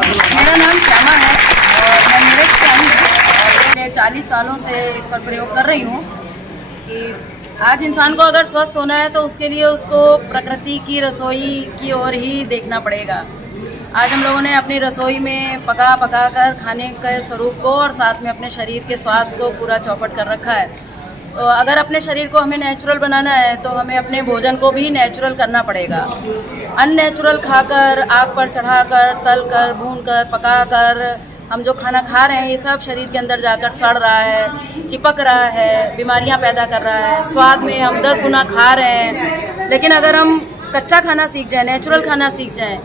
मेरा नाम श्यामा है और मैं मेरठ से आई हूँ और पिछले 40 सालों से इस पर प्रयोग कर रही हूँ कि आज इंसान को अगर स्वस्थ होना है तो उसके लिए उसको प्रकृति की रसोई की ओर ही देखना पड़ेगा। आज हम लोगों ने अपनी रसोई में पका कर खाने के स्वरूप को और साथ में अपने शरीर के स्वास्थ्य को पूरा चौपट कर रखा है। तो अगर अपने शरीर को हमें नेचुरल बनाना है तो हमें अपने भोजन को भी नेचुरल करना पड़ेगा। अननेचुरल खाकर, आग पर चढ़ाकर, तल कर, भून कर, पका कर हम जो खाना खा रहे हैं ये सब शरीर के अंदर जाकर सड़ रहा है, चिपक रहा है, बीमारियां पैदा कर रहा है। स्वाद में हम 10 गुना खा रहे हैं। लेकिन अगर हम कच्चा खाना सीख जाएं, नेचुरल खाना सीख जाएं,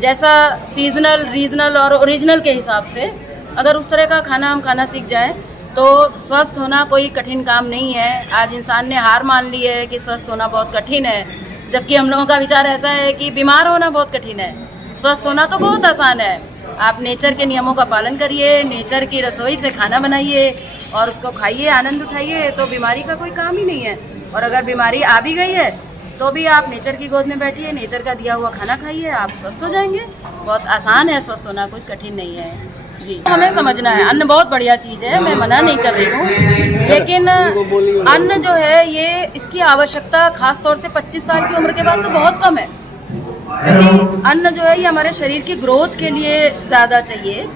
जैसा सीजनल, रीजनल और ओरिजिनल के हिसाब से अगर उस तरह का खाना हम खाना सीख जाएं तो स्वस्थ होना कोई कठिन काम नहीं है। आज इंसान ने हार मान ली है कि स्वस्थ होना बहुत कठिन है, जबकि हम लोगों का विचार ऐसा है कि बीमार होना बहुत कठिन है, स्वस्थ होना तो बहुत आसान है। आप नेचर के नियमों का पालन करिए, नेचर की रसोई से खाना बनाइए और उसको खाइए, आनंद उठाइए, तो बीमारी का कोई काम ही नहीं है। और अगर बीमारी आ भी गई है तो भी आप नेचर की गोद में बैठिए, नेचर का दिया हुआ खाना खाइए, आप स्वस्थ हो जाएंगे। बहुत आसान है स्वस्थ होना, कुछ कठिन नहीं है जी। हमें समझना है अन्न बहुत बढ़िया चीज़ है, मैं मना नहीं कर रही हूँ, लेकिन अन्न जो है ये इसकी आवश्यकता खास तौर से 25 साल की उम्र के बाद तो बहुत कम है, क्योंकि अन्न जो है ये हमारे शरीर की ग्रोथ के लिए ज़्यादा चाहिए।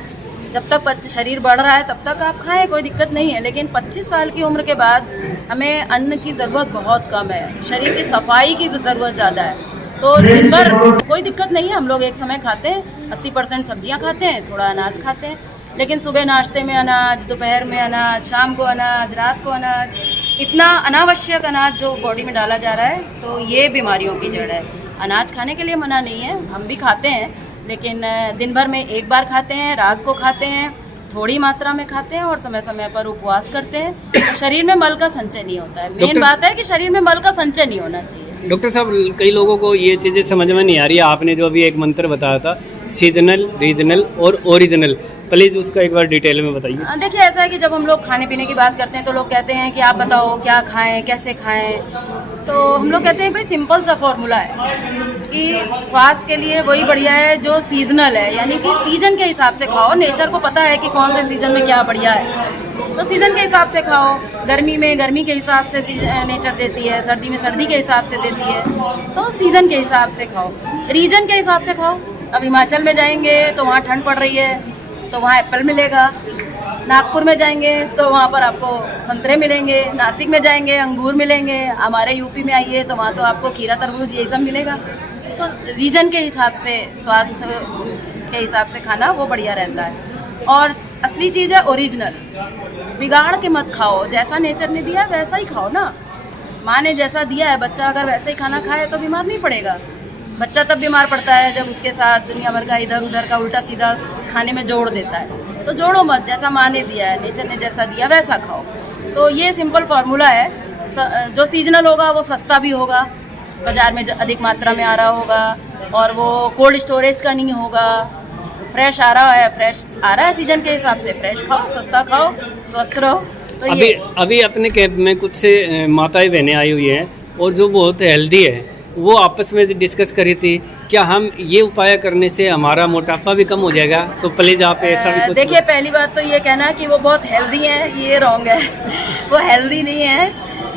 जब तक शरीर बढ़ रहा है तब तक आप खाएं, कोई दिक्कत नहीं है, लेकिन 25 साल की उम्र के बाद हमें अन्न की ज़रूरत बहुत कम है, शरीर की सफाई की ज़रूरत ज़्यादा है। तो दिन भर कोई दिक्कत नहीं है, हम लोग एक समय खाते हैं, 80% सब्जियां खाते हैं, थोड़ा अनाज खाते हैं, लेकिन सुबह नाश्ते में अनाज, दोपहर में अनाज, शाम को अनाज, रात को अनाज, इतना अनावश्यक अनाज जो बॉडी में डाला जा रहा है, तो ये बीमारियों की जड़ है। अनाज खाने के लिए मना नहीं है, हम भी खाते हैं, लेकिन दिन भर में एक बार खाते हैं, रात को खाते हैं, थोड़ी मात्रा में खाते हैं और समय समय पर उपवास करते हैं, तो शरीर में मल का संचय नहीं होता है। मेन बात है कि शरीर में मल का संचय नहीं होना चाहिए। डॉक्टर साहब, कई लोगों को ये चीज़ें समझ में नहीं आ रही है। आपने जो अभी एक मंत्र बताया था, सीजनल, रीजनल और ओरिजिनल, प्लीज़ उसका एक बार डिटेल में बताइए। देखिए, ऐसा है कि जब हम लोग खाने पीने की बात करते हैं तो लोग कहते हैं कि आप बताओ क्या खाएं, कैसे खाएं, तो हम लोग कहते हैं भाई सिंपल सा फॉर्मूला है कि स्वास्थ्य के लिए वही बढ़िया है जो सीजनल है, यानी कि सीजन के हिसाब से खाओ। नेचर को पता है कि कौन से सीजन में क्या बढ़िया है, तो सीजन के हिसाब से खाओ। गर्मी में गर्मी के हिसाब से नेचर देती है, सर्दी में सर्दी के हिसाब से देती है, तो सीजन के हिसाब से खाओ। रीजन के हिसाब से खाओ। अब हिमाचल में जाएंगे तो वहाँ ठंड पड़ रही है तो वहाँ एप्पल मिलेगा, नागपुर में जाएंगे तो वहाँ पर आपको संतरे मिलेंगे, नासिक में जाएंगे अंगूर मिलेंगे, हमारे यूपी में आइए तो वहाँ तो आपको खीरा, तरबूज ये सब मिलेगा। तो रीजन के हिसाब से, स्वास्थ्य के हिसाब से खाना वो बढ़िया रहता है। और असली चीज़ है ओरिजिनल, बिगाड़ के मत खाओ, जैसा नेचर ने दिया वैसा ही खाओ ना। माँ ने जैसा दिया है, बच्चा अगर वैसे ही खाना खाए तो बीमार नहीं पड़ेगा। बच्चा तब बीमार पड़ता है जब उसके साथ दुनिया भर का इधर उधर का उल्टा सीधा उस खाने में जोड़ देता है। तो जोड़ो मत, जैसा माँ ने दिया है, नेचर ने जैसा दिया वैसा खाओ। तो ये सिंपल फार्मूला है। जो सीजनल होगा वो सस्ता भी होगा, बाज़ार में अधिक मात्रा में आ रहा होगा, और वो कोल्ड स्टोरेज का नहीं होगा, फ्रेश आ रहा है सीजन के हिसाब से। फ्रेश खाओ, सस्ता खाओ, स्वस्थ रहो। तो अभी अपने कैंप में कुछ से माताएं बहनें आई हुई हैं और जो बहुत हेल्दी है, वो आपस में डिस्कस करी थी, क्या हम ये उपाय करने से हमारा मोटापा भी कम हो जाएगा? तो प्लीज आप ऐसा भी कुछ। देखिए, पहली बात तो ये कहना कि वो बहुत हेल्दी हैं, ये रॉन्ग है। वो हेल्दी नहीं है,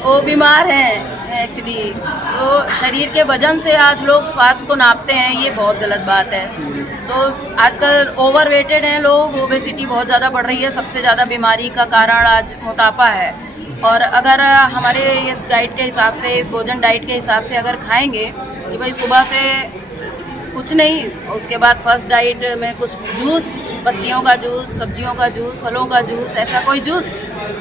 वो बीमार हैं एक्चुअली। तो शरीर के वजन से आज लोग स्वास्थ्य को नापते हैं, ये बहुत गलत बात है। तो आजकल ओवरवेटेड हैं लोग, ओबेसिटी बहुत ज़्यादा बढ़ रही है। सबसे ज़्यादा बीमारी का कारण आज मोटापा है। और अगर हमारे इस डाइट के हिसाब से, इस भोजन डाइट के हिसाब से अगर खाएंगे कि भाई सुबह से कुछ नहीं, उसके बाद फर्स्ट डाइट में कुछ जूस, पत्तियों का जूस, सब्जियों का जूस, फलों का जूस, ऐसा कोई जूस,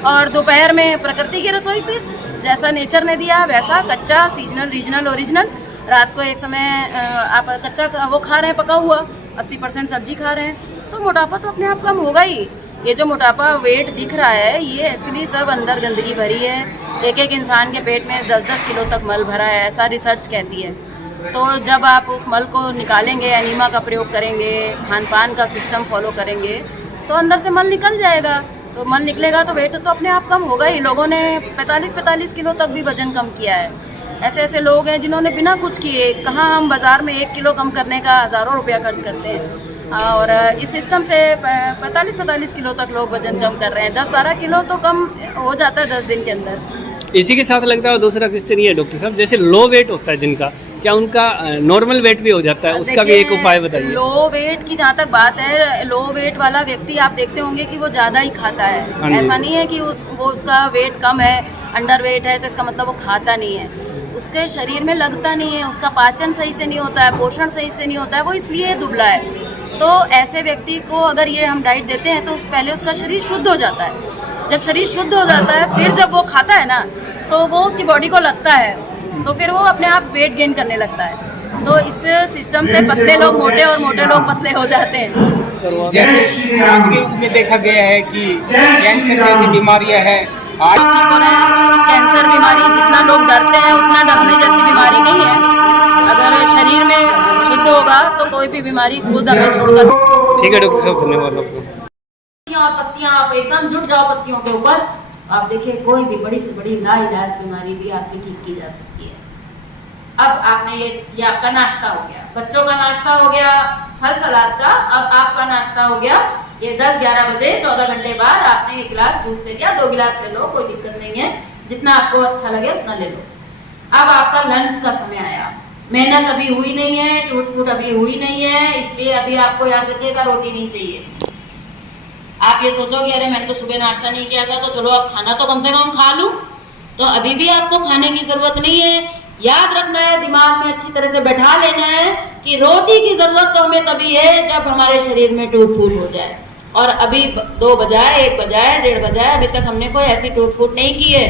और दोपहर में प्रकृति की रसोई से जैसा नेचर ने दिया वैसा कच्चा, सीजनल, रीजनल, ओरिजिनल। रात को एक समय आप कच्चा वो खा रहे हैं, पका हुआ, 80% सब्जी खा रहे हैं, तो मोटापा तो अपने आप कम होगा ही। ये जो मोटापा वेट दिख रहा है, ये एक्चुअली सब अंदर गंदगी भरी है। एक एक इंसान के पेट में 10-10 किलो तक मल भरा है, ऐसा रिसर्च कहती है। तो जब आप उस मल को निकालेंगे, एनीमा का प्रयोग करेंगे, खान पान का सिस्टम फॉलो करेंगे, तो अंदर से मल निकल जाएगा। तो मल निकलेगा तो वेट तो अपने आप कम होगा ही। लोगों ने 45-45 किलो तक भी वजन कम किया है। ऐसे ऐसे लोग हैं जिन्होंने बिना कुछ किए, कहाँ हम बाज़ार में 1 किलो कम करने का हज़ारों रुपया खर्च करते हैं। और इस सिस्टम से 45 किलो तक लोग वजन कम कर रहे हैं। 10-12 किलो तो कम हो जाता है 10 दिन के अंदर। इसी के साथ लगता है दूसरा क्वेश्चन ये है डॉक्टर साहब, जैसे लो वेट होता है जिनका, क्या उनका नॉर्मल वेट भी हो जाता है? उसका भी एक उपाय बताइए। लो वेट की जहाँ तक बात है, लो वेट वाला व्यक्ति आप देखते होंगे कि वो ज़्यादा ही खाता हाँ है। जी। ऐसा नहीं है कि उसका वेट कम है, अंडर वेट है तो इसका मतलब वो खाता नहीं है। उसके शरीर में लगता नहीं है, उसका पाचन सही से नहीं होता है, पोषण सही से नहीं होता है, वो इसलिए दुबला है। तो ऐसे व्यक्ति को अगर ये हम डाइट देते हैं तो पहले उसका शरीर शुद्ध हो जाता है। जब शरीर शुद्ध हो जाता है, फिर जब वो खाता है ना, तो वो उसकी बॉडी को लगता है, तो फिर वो अपने आप वेट गेन करने लगता है। तो इस सिस्टम से पतले लोग मोटे और मोटे लोग पतले हो जाते हैं। जैसे आज के युग में देखा गया है कि कैंसर जैसी बीमारियां हैं, आज ठीक हो रहे हैं। कैंसर बीमारी जितना लोग डरते हैं उतना डरने जैसी बीमारी नहीं है। अगर शरीर में शुद्ध होगा तो कोई भी बीमारी खुद हमें छोड़कर। ठीक है डॉक्टर साहब, धन्यवाद आपको। और पत्तियां आप एकदम जुट जाओ पत्तियों के ऊपर, आप देखिए कोई भी बड़ी से बड़ी लाइलाज बीमारी भी आपकी ठीक की जा सकती है। अब आपने ये आपका नाश्ता हो गया, बच्चों का नाश्ता हो गया फल सलाद का। अब आपका नाश्ता हो गया ये 10-11 बजे, 14 घंटे बाद आपने 1 गिलास जूस ले लिया, 2 गिलास ले लो, कोई दिक्कत नहीं है, जितना आपको अच्छा लगे उतना ले लो। अब आपका लंच का समय आया, मेहनत अभी हुई नहीं है, टूट फूट अभी हुई नहीं है, इसलिए अभी आपको याद रखिएगा रोटी नहीं चाहिए। आप ये सोचो कि अरे मैंने तो सुबह नाश्ता नहीं किया था, तो चलो अब खाना तो कम से कम खा लूं, तो अभी भी आपको खाने की जरूरत नहीं है। याद रखना है, दिमाग में अच्छी तरह से बैठा लेना है कि रोटी की जरूरत तो हमें तभी है जब हमारे शरीर में टूट फूट हो जाए। और अभी 2 बजाए, 1 बजाए, 1:30 बजाए, अभी तक हमने कोई ऐसी टूट फूट नहीं की है।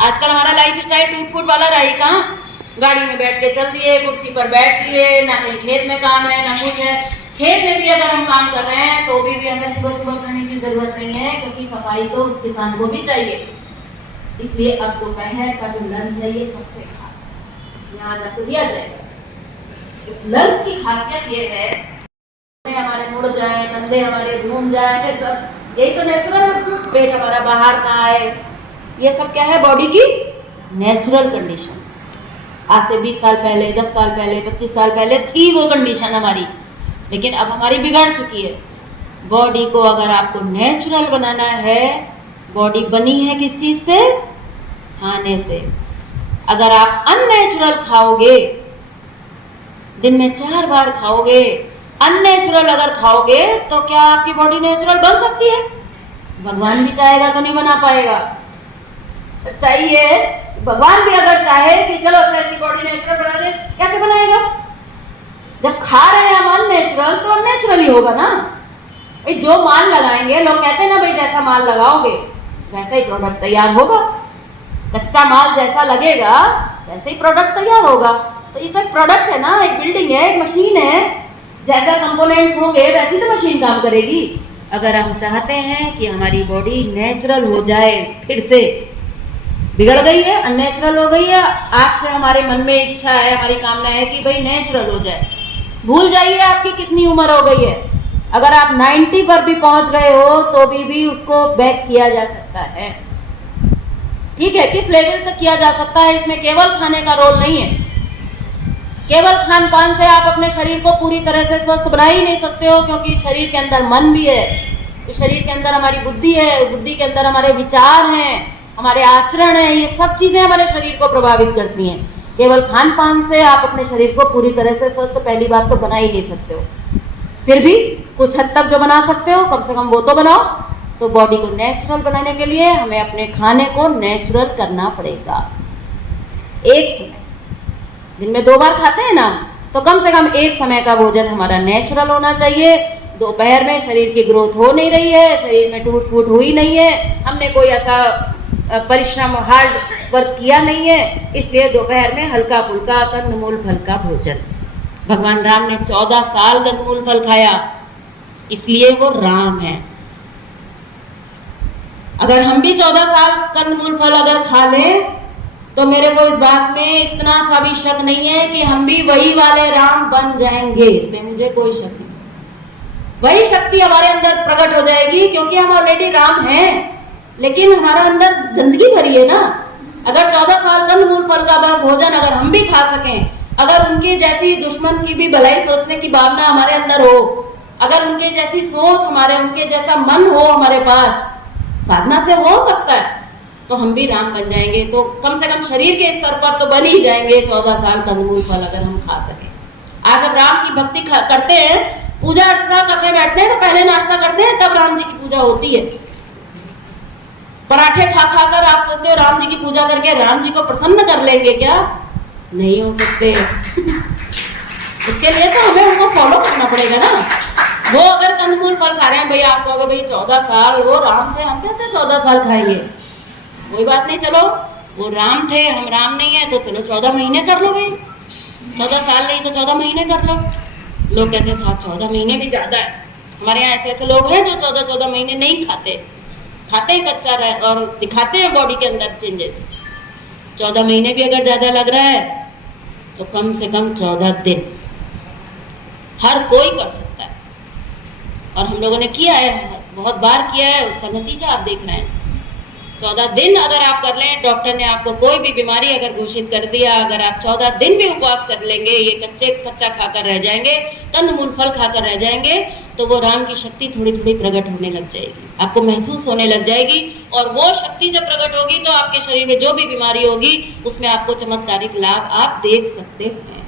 आजकल हमारा लाइफ स्टाइल टूट फूट वाला रही कहाँ, गाड़ी में बैठ के चल दिए, कुर्सी पर बैठ दिए, ना कहीं खेत में काम है ना कुछ है। खेत में भी अगर हम काम कर रहे हैं तो भी हमें सुबह सुबह करने की जरूरत नहीं है, क्योंकि सफाई तो उस किसान को भी चाहिए। इसलिए अब दोपहर का जो लंच है ये सबसे खास है, यहाँ आपको दिया जाएगा। उस लंच की खासियत ये है हमारे मुड़ जाए, कंधे हमारे घूम जाए, फिर सब यही तो नेचुरल, पेट हमारा बाहर ना आए, ये सब क्या है बॉडी की नेचुरल कंडीशन। आज से 20 साल पहले, 10 साल पहले, 25 साल पहले थी वो कंडीशन हमारी, लेकिन अब हमारी बिगड़ चुकी है। बॉडी को अगर आपको नेचुरल बनाना है, बॉडी बनी है किस चीज से? खाने से। अगर आप अननेचुरल खाओगे, दिन में 4 बार खाओगे, अननेचुरल अगर खाओगे, तो क्या आपकी बॉडी नेचुरल बन सकती है? भगवान भी चाहेगा तो नहीं बना पाएगा। सच्चाई ये है, भगवान भी अगर चाहे कि चलो अच्छा इसकी बॉडी नेचुरल बना दे, कैसे बनाएगा? जब खा रहे हैं हम अननेचुरल, तो अननेचुरल ही होगा ना। भाई जो माल लगाएंगे, लोग कहते हैं ना भाई जैसा माल लगाओगे वैसा ही प्रोडक्ट तैयार होगा। कच्चा माल जैसा लगेगा वैसे ही प्रोडक्ट तैयार होगा। तो ये तो एक प्रोडक्ट है ना, एक बिल्डिंग है, एक मशीन है, जैसा कंपोनेंट्स होंगे वैसी तो मशीन काम करेगी। अगर हम चाहते हैं कि हमारी बॉडी नेचुरल हो जाए, फिर से बिगड़ गई है, अननेचुरल हो गई है, आज से हमारे मन में इच्छा है, हमारी कामना है कि भाई नेचुरल हो जाए। भूल जाइए आपकी कितनी उम्र हो गई है, अगर आप 90 पर भी पहुंच गए हो तो भी उसको बैक किया जा सकता है। ठीक है, किस लेवल तक किया जा सकता है, इसमें केवल खाने का रोल नहीं है। केवल खान पान से आप अपने शरीर को पूरी तरह से स्वस्थ बना ही नहीं सकते हो, क्योंकि शरीर के अंदर मन भी है, तो शरीर के अंदर हमारी बुद्धि है, बुद्धि के अंदर हमारे विचार हैं, हमारे आचरण है, ये सब चीजें हमारे शरीर को प्रभावित करती हैं। केवल खान पान से आप अपने शरीर को पूरी तरह से स्वस्थ पहली बात तो बना ही नहीं सकते हो। फिर भी कुछ हद तक जो बना सकते हो कम से कम वो तो बनाओ। तो बॉडी को नेचुरल बनाने के लिए हमें अपने खाने को नेचुरल करना पड़ेगा। एक समय दिन में 2 बार खाते हैं ना, तो कम से कम एक समय का भोजन हमारा नेचुरल होना चाहिए। दोपहर में शरीर की ग्रोथ हो नहीं रही है, शरीर में टूट फूट हुई नहीं है, हमने कोई ऐसा परिश्रम हार्ड वर्क किया नहीं है, इसलिए दोपहर में हल्का फुल्का कंदमूल फल का भोजन। भगवान राम ने 14 साल कंदमूल फल खाया, इसलिए वो राम है। अगर हम भी 14 साल कंदमूल फल अगर खा लें, तो मेरे को इस बात में इतना सा भी शक नहीं है कि हम भी वही वाले राम बन जाएंगे, इसमें मुझे कोई शक नहीं। वही शक्ति हमारे अंदर प्रकट हो जाएगी, क्योंकि हम ऑलरेडी राम हैं, लेकिन हमारा अंदर गंदगी भरी है ना। अगर 14 साल कंदमूल फल का भोजन अगर हम भी खा सकें, अगर उनकी जैसी दुश्मन की भी भलाई सोचने की भावना हमारे अंदर हो, अगर उनके जैसी सोच हमारे, उनके जैसा मन हो हमारे पास, साधना से हो सकता है, तो हम भी राम बन जाएंगे। तो कम से कम शरीर के स्तर पर तो बन ही जाएंगे 14 साल कंदमूल फल अगर हम खा सके। आज जब राम की भक्ति करते हैं, पूजा अर्चना करने बैठते हैं, तो पहले नाश्ता करते हैं, तब राम जी की पूजा होती है। पराठे खा खा कर आप सोचते हो राम जी की पूजा करके राम जी को प्रसन्न कर लेंगे क्या? नहीं हो सकते। उसके लिए तो हमें उनको फॉलो करना पड़ेगा ना। वो अगर कंदमूल फल खा रहे हैं, भाई आप कहोगे भाई 14 साल वो राम थे, हम कैसे 14 साल खाएंगे? कोई बात नहीं, चलो वो राम थे, हम राम नहीं है, तो चलो 14 महीने कर लो भाई। 14 साल नहीं तो 14 महीने कर लो। लोग कहते हैं साहब 14 महीने भी ज्यादा है। हमारे यहाँ ऐसे ऐसे लोग हैं जो 14 महीने नहीं खाते, खाते हैं कच्चा रह और दिखाते हैं बॉडी के अंदर चेंजेस। 14 महीने भी अगर ज्यादा लग रहा है तो कम से कम 14 दिन हर कोई कर सकता है। और हम लोगों ने किया है, बहुत बार किया है, उसका नतीजा आप देख रहे हैं। 14 दिन अगर आप कर लें, डॉक्टर ने आपको कोई भी बीमारी अगर घोषित कर दिया, अगर आप 14 दिन भी उपवास कर लेंगे, ये कच्चा खाकर रह जाएंगे, कंदमूल फल खाकर रह जाएंगे, तो वो राम की शक्ति थोड़ी थोड़ी प्रकट होने लग जाएगी, आपको महसूस होने लग जाएगी। और वो शक्ति जब प्रकट होगी तो आपके शरीर में जो भी बीमारी होगी उसमें आपको चमत्कारिक लाभ आप देख सकते हैं।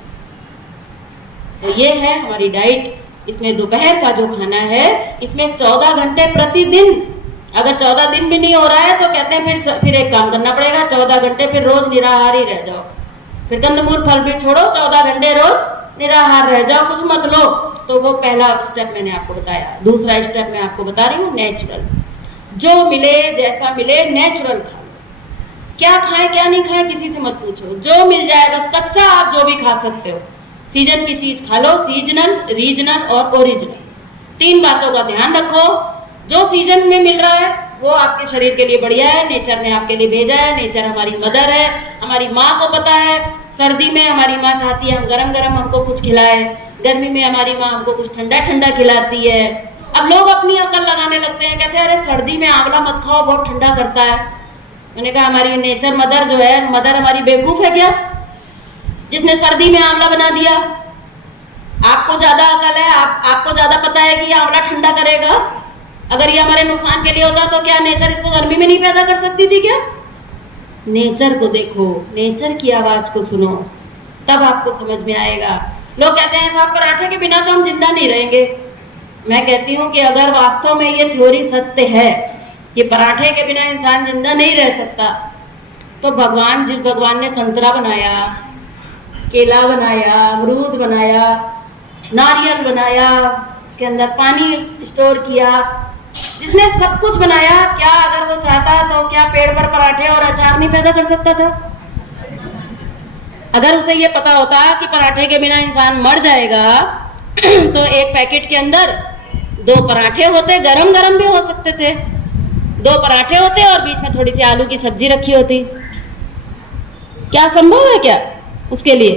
तो ये है हमारी डाइट। इसमें दोपहर का जो खाना है, इसमें 14 घंटे प्रतिदिन। अगर 14 दिन भी नहीं हो रहा है तो कहते हैं फिर एक काम करना पड़ेगा, 14 घंटे फिर रोज निराहार ही रह जाओ, फिर कंदमूल फल भी छोड़ो, 14 घंटे रोज निराहार रह जाओ, कुछ मत लो। तो वो पहला स्टेप मैंने आपको बताया। दूसरा स्टेप मैं आपको बता रही हूँ, नेचुरल। जो मिले जैसा मिले नेचुरल खाओ। क्या खाएं क्या नहीं खाएं किसी से मत पूछो, जो मिल जाए बस कच्चा आप जो भी खा सकते हो। सीजन की चीज खा लो, सीजनल, रीजनल और ओरिजिनल। 3 बातों का ध्यान रखो। जो सीजन में मिल रहा है वो आपके शरीर के लिए बढ़िया है, नेचर ने आपके लिए भेजा है। नेचर हमारी मदर है, हमारी माँ को पता है। सर्दी में हमारी माँ चाहती है हम गरम गरम हमको कुछ खिलाए, गर्मी में हमारी माँ हमको कुछ ठंडा ठंडा खिलाती है। अब लोग अपनी अकल लगाने लगते हैं, कहते हैं अरे सर्दी में आंवला मत खाओ, बहुत ठंडा करता है। मैंने कहा हमारी नेचर मदर जो है, मदर हमारी बेवकूफ है क्या, जिसने सर्दी में आंवला बना दिया? आपको ज्यादा अकल है, आपको ज्यादा पता है कि ये आंवला ठंडा करेगा। अगर ये हमारे नुकसान के लिए होता तो क्या नेचर इसको गर्मी में नहीं पैदा कर सकती थी क्या? नेचर को देखो, नेचर की आवाज को सुनो, तब आपको समझ में आएगा। लोग कहते हैं साहब पराठे के बिना तो हम जिंदा नहीं रहेंगे। मैं कहती हूँ कि अगर वास्तव में ये थ्योरी सत्य है कि पराठे के बिना इंसान जिंदा नहीं रह सकता, तो भगवान, जिस भगवान ने संतरा बनाया, केला बनाया, अमरूद बनाया, नारियल बनाया, उसके अंदर पानी स्टोर किया, जिसने सब कुछ बनाया, क्या अगर वो चाहता तो क्या पेड़ पर पराठे और अचार नहीं पैदा कर सकता था? अगर उसे ये पता होता कि पराठे के बिना इंसान मर जाएगा तो एक पैकेट के अंदर 2 पराठे होते, गरम गरम भी हो सकते थे, 2 पराठे होते और बीच में थोड़ी सी आलू की सब्जी रखी होती। क्या संभव है क्या उसके लिए?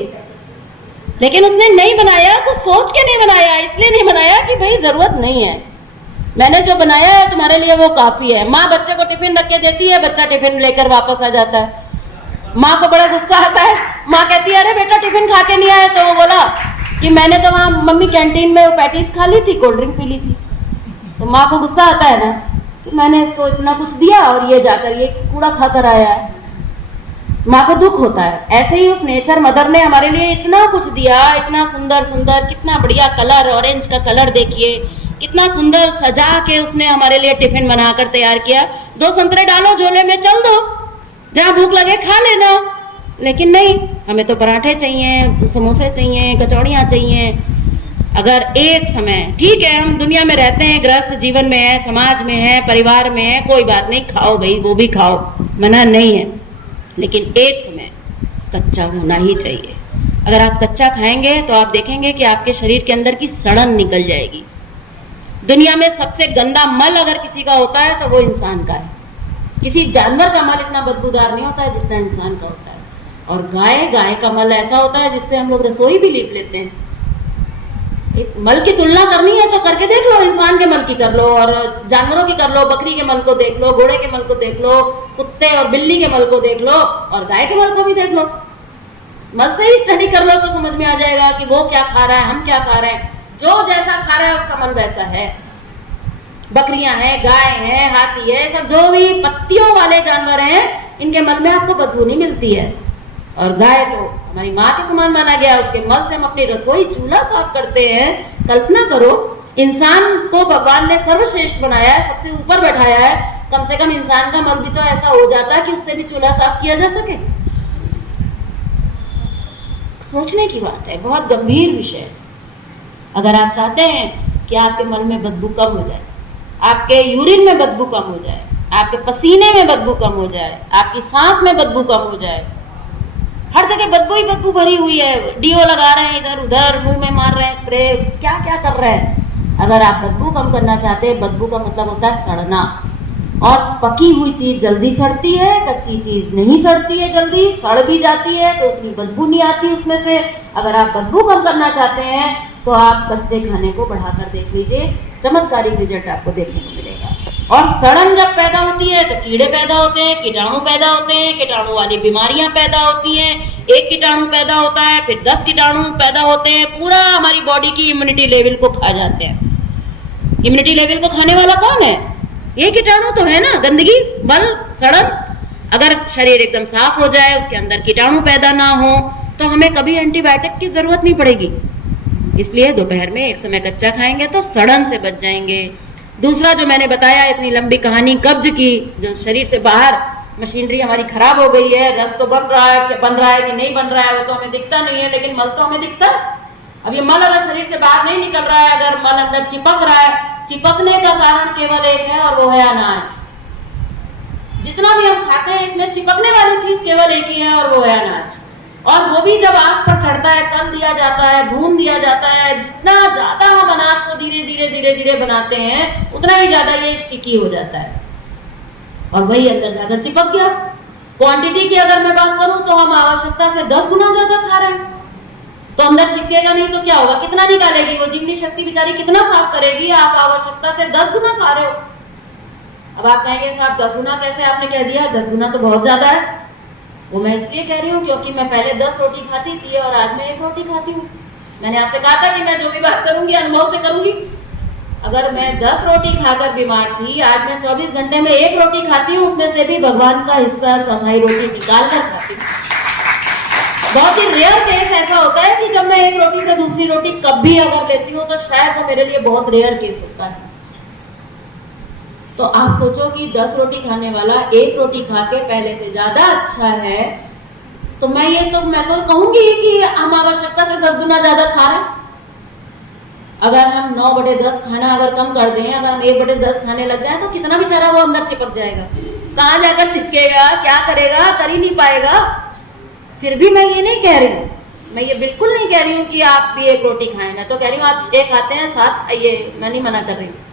लेकिन उसने नहीं बनाया, कुछ सोच के नहीं बनाया। इसलिए नहीं बनाया कि भाई जरूरत नहीं है, मैंने जो बनाया है तुम्हारे लिए वो काफी है। माँ बच्चे को टिफिन रख के देती है, बच्चा टिफिन लेकर वापस आ जाता है। माँ को बड़ा गुस्सा आता है, माँ कहती है अरे बेटा टिफिन खा के नहीं आया, तो वो बोला कि मैंने तो वहाँ मम्मी कैंटीन में पैटीज खा ली थी, कोल्ड ड्रिंक पी ली थी। तो माँ को गुस्सा आता है ना कि मैंने इसको इतना कुछ दिया और ये जाकर ये कूड़ा खाकर आया है। माँ को दुख होता है। ऐसे ही उस नेचर मदर ने हमारे लिए इतना कुछ दिया, इतना सुंदर सुंदर, कितना बढ़िया कलर, ऑरेंज का कलर देखिए, कितना सुंदर सजा के उसने हमारे लिए टिफिन बनाकर तैयार किया। 2 संतरे डालो झोले में, चल दो, जहाँ भूख लगे खा लेना। लेकिन नहीं, हमें तो पराठे चाहिए, समोसे चाहिए, कचौड़ियाँ चाहिए। अगर एक समय, ठीक है हम दुनिया में रहते हैं, गृहस्थ जीवन में है, समाज में है, परिवार में है, कोई बात नहीं, खाओ भाई, वो भी खाओ, मना नहीं है, लेकिन एक समय कच्चा होना ही चाहिए। अगर आप कच्चा खाएंगे तो आप देखेंगे कि आपके शरीर के अंदर की सड़न निकल जाएगी। दुनिया में सबसे गंदा मल अगर किसी का होता है तो वो इंसान का है। किसी जानवर का मल इतना बदबूदार नहीं होता है जितना इंसान का होता है। और गाय का मल ऐसा होता है जिससे हम लोग रसोई भी लीप लेते हैं। एक मल की तुलना करनी है तो करके देख लो, इंसान के मल की कर लो और जानवरों की कर लो, बकरी के मल को देख लो, घोड़े के मल को देख लो, कुत्ते और बिल्ली के मल को देख लो और गाय के मल को भी देख लो। मल से ही स्टडी कर लो तो समझ में आ जाएगा कि वो क्या खा रहा है, हम क्या खा रहे हैं। जो जैसा खा रहा है उसका मन वैसा है। बकरियां हैं, गाय है, हाथी है, सब जो भी पत्तियों वाले जानवर हैं, इनके मन में आपको बदबू नहीं मिलती है। और गाय तो हमारी माँ के समान माना गया, उसके मल से हम अपनी रसोई चूल्हा साफ करते हैं। कल्पना करो, इंसान को भगवान ने सर्वश्रेष्ठ बनाया है, सबसे ऊपर बैठाया है, कम से कम इंसान का मल भी तो ऐसा हो जाता है कि उससे भी चूल्हा साफ किया जा सके। सोचने की बात है, बहुत गंभीर विषय है। अगर आप चाहते हैं कि आपके मल में बदबू कम हो जाए, आपके यूरिन में बदबू कम हो जाए, आपके पसीने में बदबू कम हो जाए, आपकी सांस में बदबू कम हो जाए, हर जगह बदबू ही बदबू भरी हुई है, डीओ लगा रहे हैं इधर उधर, मुंह में मार रहे हैं स्प्रे, क्या क्या कर रहे हैं। अगर आप बदबू कम करना चाहते हैं, बदबू का मतलब होता है सड़ना, और पकी हुई चीज जल्दी सड़ती है, कच्ची चीज नहीं सड़ती है, जल्दी सड़ भी जाती है तो उतनी बदबू नहीं आती उसमें से। अगर आप बदबू कम करना चाहते हैं तो आप कच्चे खाने को बढ़ाकर देख लीजिए, चमत्कारिक रिजल्ट आपको देखने को मिलेगा। और सड़न जब पैदा होती है तो कीड़े पैदा होते हैं, कीटाणु पैदा होते हैं, कीटाणु वाली बीमारियां पैदा होती हैं। एक कीटाणु पैदा होता है, फिर 10 कीटाणु पैदा होते हैं, पूरा हमारी बॉडी की इम्यूनिटी लेवल को खा जाते हैं। इम्यूनिटी लेवल को खाने वाला कौन है? ये कीटाणु तो है ना, गंदगी, मल, सड़न। अगर शरीर एकदम साफ हो जाए, उसके अंदर कीटाणु पैदा ना हो, तो हमें कभी एंटीबायोटिक की जरूरत नहीं पड़ेगी। इसलिए दोपहर में एक समय कच्चा खाएंगे तो सड़न से बच जाएंगे। दूसरा जो मैंने बताया, इतनी लंबी कहानी कब्ज की, जो शरीर से बाहर मशीनरी हमारी खराब हो गई है, रस तो बन रहा है कि नहीं बन रहा है वो तो हमें दिखता नहीं है, लेकिन मल तो हमें दिखता है। अब ये मल अगर शरीर से बाहर नहीं निकल रहा है, अगर मल अंदर चिपक रहा है, चिपकने का कारण केवल एक है और वो है अनाज। जितना भी हम खाते हैं इसमें चिपकने वाली चीज केवल एक ही है और वो है अनाज। और वो भी जब आग पर चढ़ता है, तल दिया जाता है, भून दिया जाता है, जितना ज्यादा हम अनाज को धीरे धीरे बनाते हैं, उतना ही ज्यादा ये स्टिकी हो जाता है और वही अंदर जाकर चिपक गया। क्वांटिटी की अगर मैं बात करूं तो हम आवश्यकता से 10 गुना ज्यादा खा रहे हैं, तो अंदर चिपकेगा नहीं तो क्या होगा? कितना निकालेगी वो जीवनी शक्ति बेचारी, कितना साफ करेगी? आप आवश्यकता से 10 गुना खा रहे हो। अब आप कहेंगे साहब 10 गुना कैसे आपने कह दिया? 10 गुना तो बहुत ज्यादा है। वो मैं इसलिए कह रही हूँ क्योंकि मैं पहले 10 रोटी खाती थी और आज मैं 1 रोटी खाती हूँ। मैंने आपसे कहा था कि मैं जो भी बात करूंगी अनुभव से करूंगी। अगर मैं 10 रोटी खाकर बीमार थी, आज मैं 24 घंटे में 1 रोटी खाती हूँ, उसमें से भी भगवान का हिस्सा चौथाई रोटी निकाल कर खाती हूँ। बहुत ही रेयर केस ऐसा होता है कि जब मैं एक रोटी से दूसरी रोटी कभी अगर लेती हूँ तो शायद वो मेरे लिए बहुत रेयर केस होता है। तो आप सोचो कि 10 रोटी खाने वाला 1 रोटी खा के पहले से ज्यादा अच्छा है, तो मैं तो कहूंगी कि हम आवश्यकता से 10 गुना ज्यादा खा रहे हैं। अगर हम 9/10 खाना अगर कम कर दें, अगर हम 1/10 खाने लग जाए तो कितना बेचारा वो अंदर चिपक जाएगा, कहाँ जाकर चिपकेगा, क्या करेगा, कर ही नहीं पाएगा। फिर भी मैं ये नहीं कह रही हूँ, मैं ये बिल्कुल नहीं कह रही हूँ कि आप भी 1 रोटी खाएं, मैं तो कह रही हूँ आप 6 खाते हैं 7 खाइए, मैं नहीं मना कर रही हूँ।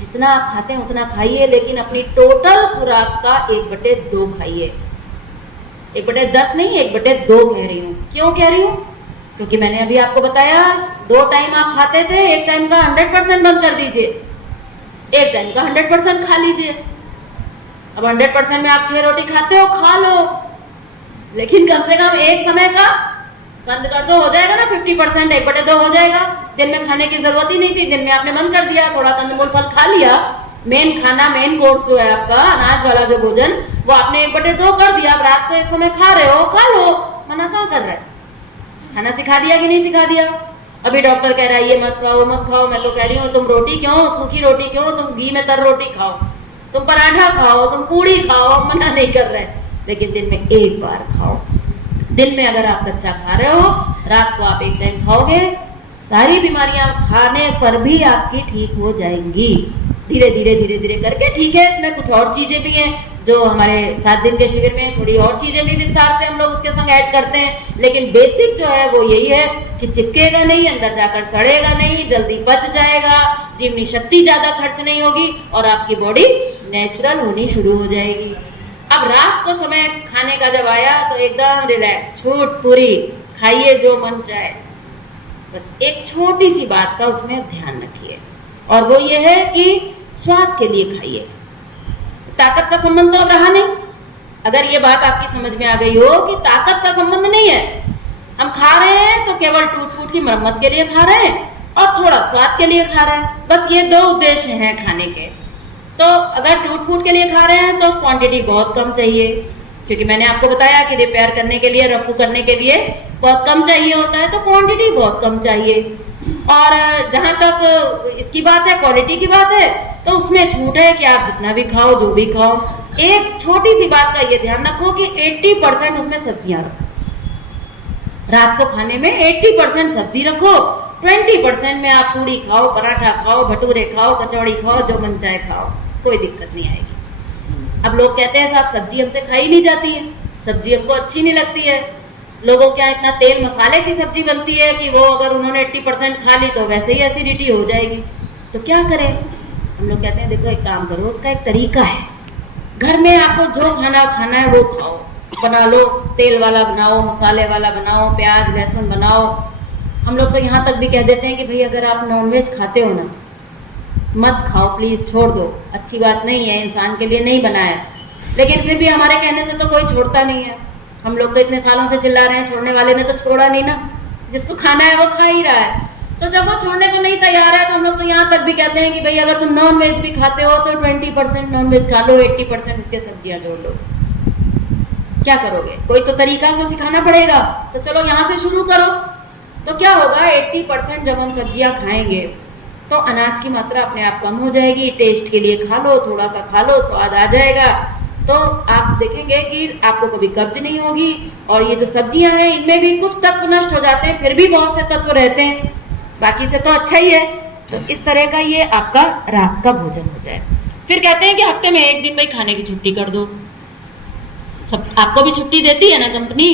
जितना आप खाते हैं उतना खाइए, लेकिन अपनी टोटल खुराक का 1/2 खाइए। 1/10 नहीं, 1/2 कह रही हूँ। क्यों कह रही हूँ? क्योंकि मैंने अभी आपको बताया 2 टाइम आप खाते थे, 1 टाइम का 100% बंद कर दीजिए, 1 टाइम का 100% खा लीजिए। अब 100% में आप 6 रोटी खाते हो, खा लो, लेकिन कम से कम एक समय का बंद कर दो, हो जाएगा ना 50%, 1/2 हो जाएगा। दिन में खाने की जरूरत ही नहीं थी, दिन में आपने बंद कर दिया, थोड़ा कंदमूल फल खा लिया, मेन खाना, मेन कोर्स जो है आपका अनाज वाला जो भोजन, वो आपने 1/2 कर दिया। अब रात को एक समय खा रहे हो, खा लो, मना क्या कर रहा है? खाना सिखा दिया कि नहीं सिखा दिया? अभी डॉक्टर कह रहा है ये मत खाओ, वो मत खाओ, मैं तो कह रही हूँ तुम रोटी क्यों, सूखी रोटी क्यों, तुम घी में तर रोटी खाओ, तुम पराठा खाओ, तुम पूड़ी खाओ, मना नहीं कर रहे, लेकिन दिन में 1 बार खाओ। दिन में अगर आप कच्चा खा रहे हो, रात को आप 1 टाइम खाओगे, सारी बीमारियां खाने पर भी आपकी ठीक हो जाएंगी, धीरे धीरे करके। ठीक है, इसमें कुछ और चीजें भी हैं जो हमारे 7 दिन के शिविर में थोड़ी और चीजें भी विस्तार से हम लोग उसके संग ऐड करते हैं, लेकिन बेसिक जो है वो यही है कि चिपकेगा नहीं, अंदर जाकर सड़ेगा नहीं, जल्दी पच जाएगा, जीवनी शक्ति ज्यादा खर्च नहीं होगी और आपकी बॉडी नेचुरल होनी शुरू हो जाएगी। अब रात को समय खाने का जब आया तो एकदम रिलैक्स, छूट पूरी, खाइए जो मन चाहे। बस एक छोटी सी बात का उसमें ध्यान रखिए, और वो ये है कि स्वाद के लिए खाइए, ताकत का संबंध तो अब रहा नहीं। अगर ये बात आपकी समझ में आ गई हो कि ताकत का संबंध नहीं है, हम खा रहे हैं तो केवल टूट फूट की मरम्मत के लिए खा रहे हैं, और थोड़ा स्वाद के लिए खा रहा है। बस ये दो उद्देश्य हैं खाने के। तो अगर टूट फूट के लिए खा रहे हैं तो क्वांटिटी बहुत कम चाहिए, क्योंकि मैंने आपको बताया कि रिपेयर करने के लिए, रफू करने के लिए बहुत कम चाहिए होता है, तो क्वांटिटी बहुत कम चाहिए। और जहाँ तक इसकी बात है, क्वालिटी की बात है, तो उसमें छूट है कि आप जितना भी खाओ, जो भी खाओ। एक छोटी सी बात का ये ध्यान रखो कि 80% उसमें सब्जियां रखो। रात को खाने में 80% सब्जी रखो, 20% में आप पूड़ी खाओ, पराठा खाओ, भटूरे खाओ, कचौड़ी खाओ, जो मन चाहे खाओ, कोई दिक्कत नहीं आएगी। अब लोग कहते हैं साहब सब्जी हमसे खाई नहीं जाती है, सब्जी हमको अच्छी नहीं लगती है। लोगों के यहाँ इतना तेल मसाले की सब्जी बनती है कि वो अगर उन्होंने 80% खा ली तो वैसे ही एसिडिटी हो जाएगी। तो क्या करें? हम लोग कहते हैं देखो एक काम करो, उसका एक तरीका है। घर में आपको जो खाना है वो खाओ, बना लो, तेल वाला बनाओ, मसाले वाला बनाओ, प्याज लहसुन बनाओ। हम लोग तो यहाँ तक भी कह देते हैं कि भाई अगर आप नॉनवेज खाते हो ना, मत खाओ प्लीज, छोड़ दो, अच्छी बात नहीं है, इंसान के लिए नहीं बना है। लेकिन फिर भी हमारे कहने से तो कोई छोड़ता नहीं है। हम लोग तो इतने सालों से चिल्ला रहे हैं, छोड़ने वाले ने तो छोड़ा नहीं ना, जिसको खाना है वो खा ही रहा है। तो जब वो छोड़ने को नहीं तैयार है तो हम लोग तो यहाँ तक भी कहते हैं कि भाई अगर तुम नॉन वेज भी खाते हो तो 20% नॉन वेज खा लो, 80% उसके सब्जियां जोड़ लो। क्या करोगे? कोई तो तरीका तो सिखाना पड़ेगा। तो चलो यहाँ से शुरू करो। तो क्या होगा, 80% जब हम सब्जियां खाएंगे तो अनाज की मात्रा अपने आप कम हो जाएगी। टेस्ट के लिए खा लो, थोड़ा सा खा लो, स्वाद आ जाएगा। तो आप देखेंगे कि आपको कभी कब्ज नहीं होगी। और ये जो सब्जियां हैं इनमें भी कुछ तत्व नष्ट हो जाते हैं, फिर भी बहुत से तत्व रहते हैं, बाकी से तो अच्छा ही है। तो इस तरह का ये आपका रात का भोजन हो जाए। फिर कहते हैं कि हफ्ते में एक दिन भाई खाने की छुट्टी कर दो। सब आपको भी छुट्टी देती है ना कंपनी,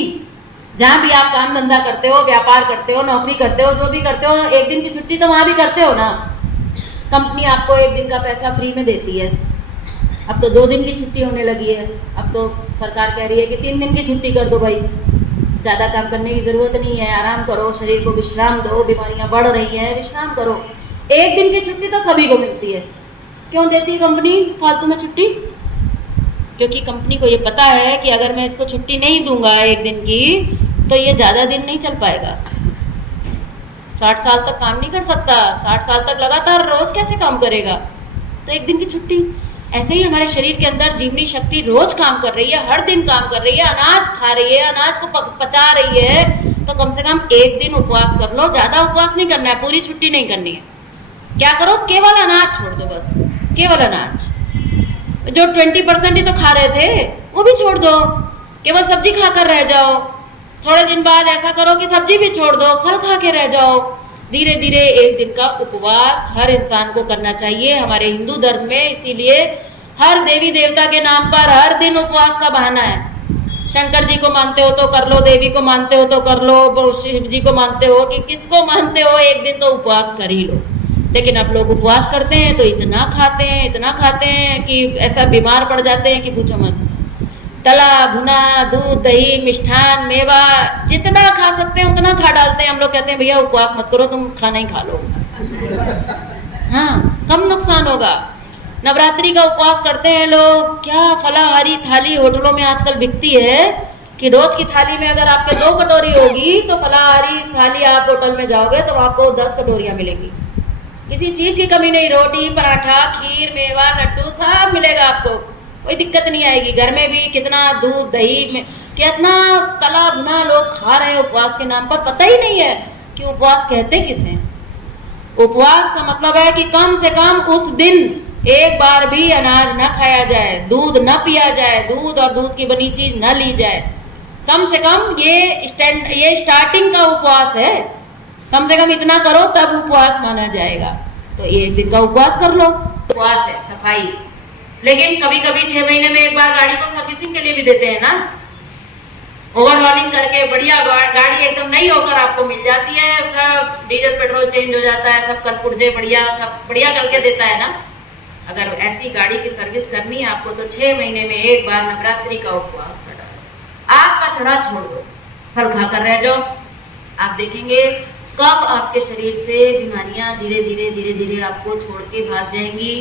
जहाँ भी आप काम धंधा करते हो, व्यापार करते हो, नौकरी करते हो, जो भी करते हो, एक दिन की छुट्टी तो वहां भी करते हो ना। कंपनी आपको एक दिन का पैसा फ्री में देती है। अब तो 2 दिन की छुट्टी होने लगी है। अब तो सरकार कह रही है कि 3 दिन की छुट्टी कर दो भाई, ज़्यादा काम करने की ज़रूरत नहीं है, आराम करो, शरीर को विश्राम दो, बीमारियां बढ़ रही हैं, विश्राम करो। 1 दिन की छुट्टी तो सभी को मिलती है। क्यों देती है कंपनी फालतू में छुट्टी? क्योंकि कंपनी को ये पता है कि अगर मैं इसको छुट्टी नहीं दूंगा 1 दिन की तो ये ज़्यादा दिन नहीं चल पाएगा। 60 साल तक काम नहीं कर सकता, 60 साल तक लगातार रोज कैसे काम करेगा? तो 1 दिन की छुट्टी। ऐसे ही हमारे शरीर के अंदर जीवनी शक्ति रोज काम कर रही है, हर दिन काम कर रही है, अनाज खा रही है, अनाज को पचा रही है। तो कम से कम 1 दिन उपवास कर लो। ज्यादा उपवास नहीं करना है, पूरी छुट्टी नहीं करनी है। क्या करो, केवल अनाज छोड़ दो, बस केवल अनाज। जो 20% ही तो खा रहे थे वो भी छोड़ दो, केवल सब्जी खाकर रह जाओ। थोड़े दिन बाद ऐसा करो कि सब्जी भी छोड़ दो, फल खा के रह जाओ। धीरे धीरे 1 दिन का उपवास हर इंसान को करना चाहिए हमारे हिंदू धर्म में। इसीलिए हर देवी देवता के नाम पर हर दिन उपवास का बहाना है। शंकर जी को मानते हो तो कर लो, देवी को मानते हो तो कर लो, शिव जी को मानते हो कि किसको मानते हो, 1 दिन तो उपवास कर ही लो। लेकिन अब लोग उपवास करते हैं तो इतना खाते हैं कि ऐसा बीमार पड़ जाते हैं कि पूछो मत। तला भुना, दूध, दही, मिष्ठान, मेवा, जितना खा सकते हैं उतना खा डालते हैं। हम लोग कहते हैं भैया उपवास मत करो, तुम खाना ही खा लो। हाँ, कम नुकसान होगा। नवरात्रि का उपवास करते हैं लोग, क्या फलाहारी थाली होटलों में आजकल बिकती है कि रोज की थाली में अगर आपके 2 कटोरी होगी तो फलाहारी थाली आप होटल में जाओगे तो आपको 10 कटोरियां मिलेंगी। किसी चीज की कमी नहीं, रोटी, पराठा, खीर, मेवा, लड्डू सब मिलेगा आपको, कोई दिक्कत नहीं आएगी। घर में भी कितना दूध, दही में कितना तला भुना लोग खा रहे हैं उपवास के नाम पर। पता ही नहीं है कि उपवास कहते किसे। उपवास का मतलब है कि कम से कम उस दिन एक बार भी अनाज न खाया जाए, दूध न पिया जाए, दूध और दूध की बनी चीज न ली जाए। कम से कम ये स्टार्टिंग का उपवास है। कम से कम इतना करो तब उपवास माना जाएगा। तो 1 दिन का उपवास कर लो। उपवास है सफाई। लेकिन कभी कभी 6 महीने में एक बार गाड़ी को सर्विसिंग के लिए भी देते हैं ना, ओवरहॉलिंग करके बढ़िया गाड़ी एकदम नई होकर आपको मिल जाती है। सब डीजल पेट्रोल चेंज हो जाता है, सब कल पुर्जे बढ़िया, सब बढ़िया करके देता है ना। अगर ऐसी गाड़ी की सर्विस करनी है आपको तो 6 महीने में एक बार नवरात्रि का उपवास कर डालो। आग का चढ़ा छोड़ दो, फल खाकर रह जाओ। आप देखेंगे कब आपके शरीर से बीमारियां धीरे धीरे आपको छोड़ के भाग जाएंगी,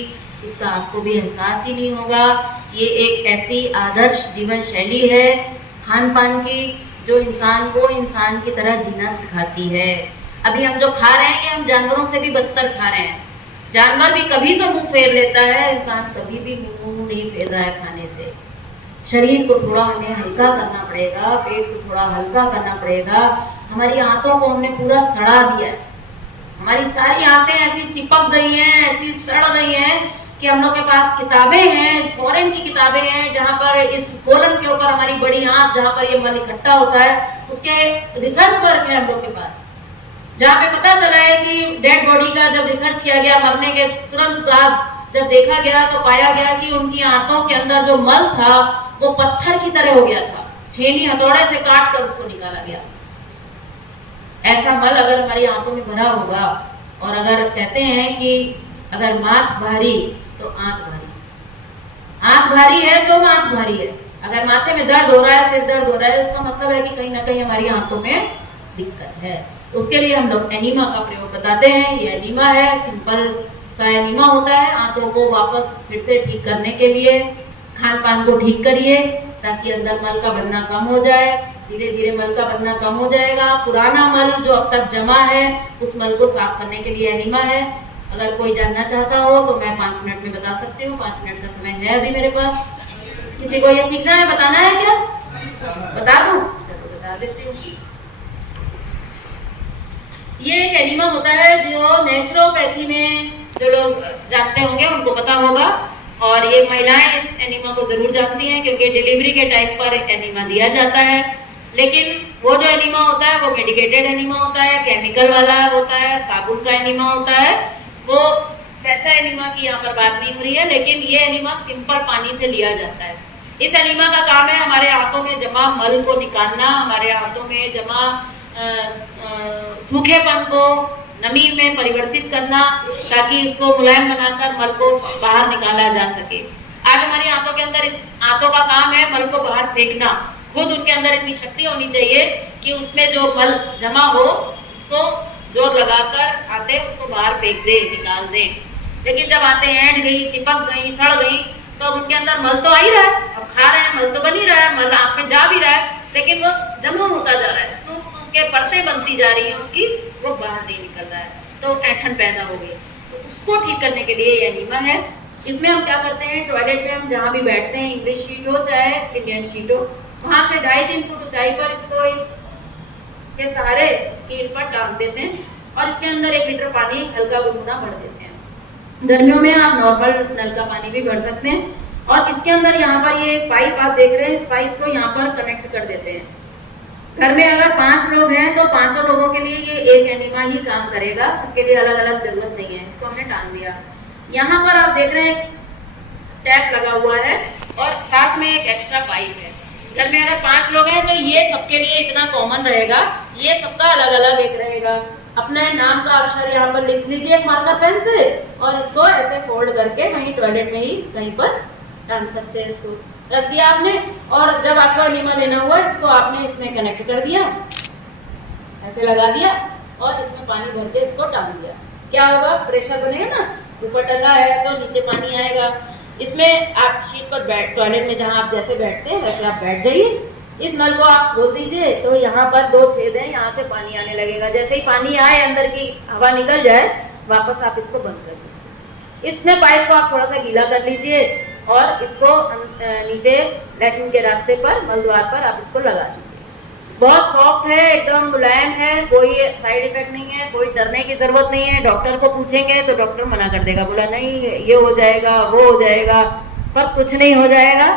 इसका आपको भी एहसास ही नहीं होगा। ये एक ऐसी आदर्श जीवन शैली है खान पान की जो इंसान को इंसान की तरह जीना सिखाती है। अभी हम जो खा रहे हैं ये हम जानवरों से भी बदतर खा रहे हैं। जानवर भी कभी तो मुंह फेर लेता है, इंसान कभी भी मुंह नहीं फेर रहा है खाने से। शरीर को थोड़ा हमें हल्का करना पड़ेगा, पेट को थोड़ा हल्का करना पड़ेगा। हमारी आंतों को हमने पूरा सड़ा दिया है, हमारी सारी आंतें ऐसी चिपक गई हैं, ऐसी सड़ गई हैं कि हम लोग के पास किताबें हैं, फॉरेन की किताबें हैं, जहाँ पर इस कोलन के ऊपर हमारी बड़ी आंत जहाँ पर ये मल इकट्ठा होता है उसके रिसर्च वर्क है हम लोग के पास, जहाँ पे पता चला है कि डेड बॉडी का जब रिसर्च किया गया मरने के तुरंत बाद जब देखा गया तो पाया गया कि उनकी आंतों के अंदर जो मल था वो पत्थर की तरह हो गया था, छेनी हथौड़े से काट कर उसको निकाला गया। ऐसा मल अगर हमारी आंतों में भरा होगा, और अगर कहते हैं कि अगर माथ भारी तो आंत भारी, आंत भारी है तो माथ भारी है। अगर माथे में दर्द हो रहा है, सिर दर्द हो रहा है, इसका मतलब है कि कहीं ना कहीं हमारी आंतों में दिक्कत है। तो उसके लिए हम लोग एनीमा का प्रयोग बताते हैं। ये एनीमा है, सिंपल सा एनीमा होता है। आंतों को वापस फिर से ठीक करने के लिए खान पान को ठीक करिए ताकि अंदर मल का बनना कम हो जाए। धीरे धीरे मल का बनना कम हो जाएगा। पुराना मल जो अब तक जमा है उस मल को साफ करने के लिए एनीमा है। अगर कोई जानना चाहता हो तो मैं 5 मिनट में बता सकती हूँ। 5 मिनट का समय है अभी मेरे पास। किसी को ये सीखना है, बताना है क्या? बता दूं? चलो बता देती हूँ। ये एक एनीमा होता है जो नेचुरोपैथी में जो लोग जानते होंगे उनको पता होगा, और ये महिलाएं इस एनीमा को जरूर जानती हैं क्योंकि डिलीवरी के टाइम पर एनीमा दिया जाता है। लेकिन वो जो एनीमा होता है वो मेडिकेटेड एनीमा होता है, केमिकल वाला होता है, साबुन का एनीमा होता है। वो वैसा एनीमा की यहाँ पर बात नहीं हो रही है, लेकिन ये एनीमा सिंपल पानी से लिया जाता है। इस एनीमा का काम है हमारे आंतों में जमा मल को निकालना, हमारे आंतों में जमा सूखेपन को नमी में परिवर्तित करना ताकि उसको मुलायम बनाकर मल को बाहर निकाला जा सके। आज हमारी आंतों के अंदर, आंतों का काम है मल को बाहर फेंकना। खुद उनके अंदर इतनी शक्ति होनी चाहिए कि उसमें जो मल जमा हो उसको जोर लगाकर आते उसको बाहर फेंक दे, निकाल दे। लेकिन जब आते ऐंठ गई, चिपक गई, सड़ गई, तो उनके अंदर मल तो आ ही रहा है, अब खा रहे हैं, मल तो बन ही रहा है, मल आंख में जा भी रहा है, लेकिन वो जमा होता जा रहा है, सूख सूख के परतें बनती जा रही है उसकी, वो बाहर नहीं निकल रहा है, तो ऐंठन पैदा हो गई। तो उसको ठीक करने के लिए ये एनीमा है। इसमें हम क्या करते हैं, टॉयलेट में हम जहाँ भी बैठते हैं, इंग्लिश शीट हो चाहे इंडियन शीट हो, वहाँ से 2.5-3 फुट ऊंचाई पर इसको इसके सहारे कील पर टांग देते हैं और इसके अंदर 1 लीटर पानी हल्का गुनगुना भर देते हैं। गर्मियों में आप नॉर्मल नल का पानी भी भर सकते हैं। और इसके अंदर यहाँ पर ये पाइप आप देख रहे हैं, इस पाइप को यहाँ पर कनेक्ट कर देते हैं। घर में अगर 5 लोग हैं तो 5 लोगों के लिए ये एक एनीमा ही काम करेगा, सबके लिए अलग अलग जरूरत नहीं है। इसको हमने टांग दिया। यहाँ पर आप देख रहे हैं टैप लगा हुआ है और साथ में एक एक्स्ट्रा पाइप है। घर में अगर 5 लोग हैं तो ये सबके लिए इतना कॉमन रहेगा, ये सबका अलग अलग एक रहेगा। अपने नाम का अक्षर यहाँ पर लिख लीजिए एक मार्कर पेन से और इसको ऐसे फोल्ड करके वहीं टॉयलेट में ही कहीं पर टांग सकते हैं। इसको रख दिया आपने और जब आपको एनीमा लेना हुआ इसको आपने इसमें कनेक्ट कर दिया, ऐसे लगा दिया और इसमें पानी भर के इसको टांग दिया। क्या होगा, प्रेशर बनेगा ना, ऊपर टंगा है तो नीचे पानी आएगा। इसमें आप शीट पर टॉयलेट में जहाँ आप जैसे बैठते हैं वैसे आप बैठ जाइए। इस नल को आप खोल दीजिए तो यहाँ पर 2 छेद हैं, यहाँ से पानी आने लगेगा। जैसे ही पानी आए, अंदर की हवा निकल जाए, वापस आप इसको बंद कर दीजिए। इसमें पाइप को आप थोड़ा सा गीला कर लीजिए और इसको नीचे लैट्रिन के रास्ते पर, मल द्वार पर आप इसको लगा दीजिए। बहुत सॉफ्ट है, एकदम मुलायम है, कोई साइड इफेक्ट नहीं है, कोई डरने की जरूरत नहीं है। डॉक्टर को पूछेंगे तो डॉक्टर मना कर देगा, बोला नहीं ये हो जाएगा, वो हो जाएगा, पर कुछ नहीं हो जाएगा।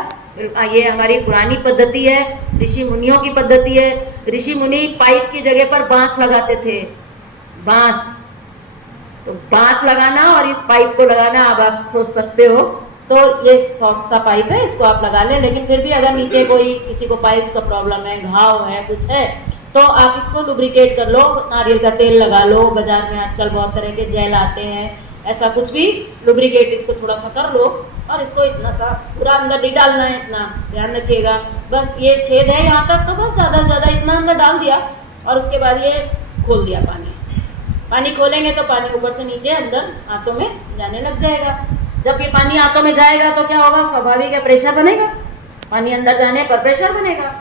ये हमारी पुरानी पद्धति है, ऋषि मुनियों की पद्धति है। ऋषि मुनि पाइप की जगह पर बांस लगाते थे, बांस। तो बांस लगाना और इस पाइप को लगाना, अब आप सोच सकते हो। तो ये सॉफ्ट सा पाइप है, इसको आप लगा लें। लेकिन फिर भी अगर नीचे कोई किसी को पाइप्स का प्रॉब्लम है, घाव है, कुछ है, तो आप इसको लुब्रिकेट कर लो, नारियल का तेल लगा लो। बाजार में आजकल बहुत तरह के जेल आते हैं, ऐसा कुछ भी लुब्रिकेट इसको थोड़ा सा कर लो और इसको इतना सा पूरा अंदर नहीं डालना है, इतना ध्यान रखिएगा। बस ये छेद है यहाँ तक, तो बस ज़्यादा से ज़्यादा इतना अंदर डाल दिया और उसके बाद ये खोल दिया। पानी खोलेंगे तो पानी ऊपर से नीचे अंदर हाथों में जाने लग जाएगा। जब ये पानी हाथों में जाएगा तो क्या होगा, स्वाभाविक है, प्रेशर बनेगा। पानी अंदर जाने पर प्रेशर बनेगा।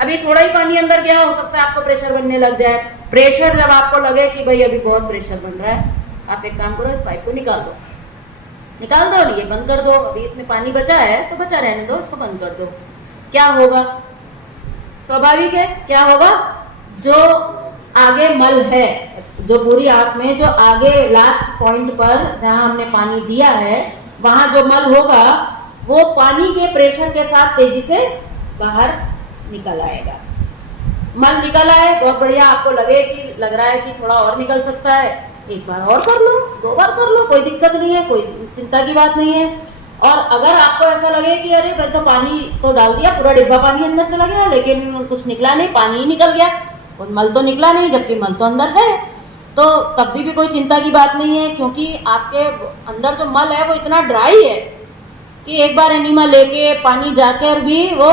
अभी थोड़ा ही पानी अंदर गया, हो सकता है आपको प्रेशर बनने लग जाए। प्रेशर जब आपको लगे कि भाई अभी बहुत प्रेशर बन रहा है, आप एक काम करो, इस पाइप को निकाल दो, ये बंद कर दो। अभी इसमें पानी बचा है तो बचा रहने दो, इसको बंद कर दो। क्या होगा? स्वाभाविक है, क्या होगा? जो आगे मल है, जो पूरी आंख में जो आगे लास्ट पॉइंट पर जहां हमने पानी दिया है, वहां जो मल होगा वो पानी के प्रेशर के साथ तेजी से बाहर निकल आएगा। मल निकल आए, बहुत बढ़िया, आपको लग रहा है कि थोड़ा और निकल सकता है, एक बार और कर लो, 2 बार कर लो, कोई दिक्कत नहीं है, कोई चिंता की बात नहीं है। और अगर आपको ऐसा लगे कि अरे भाई तो पानी तो डाल दिया, पूरा डिब्बा पानी अंदर चला गया लेकिन कुछ निकला नहीं, पानी ही निकल गया, कोई मल तो निकला नहीं, जबकि मल तो अंदर है, तो तब भी कोई चिंता की बात नहीं है, क्योंकि आपके अंदर जो मल है वो इतना ड्राई है कि एक बार एनीमा लेके पानी जाकर भी वो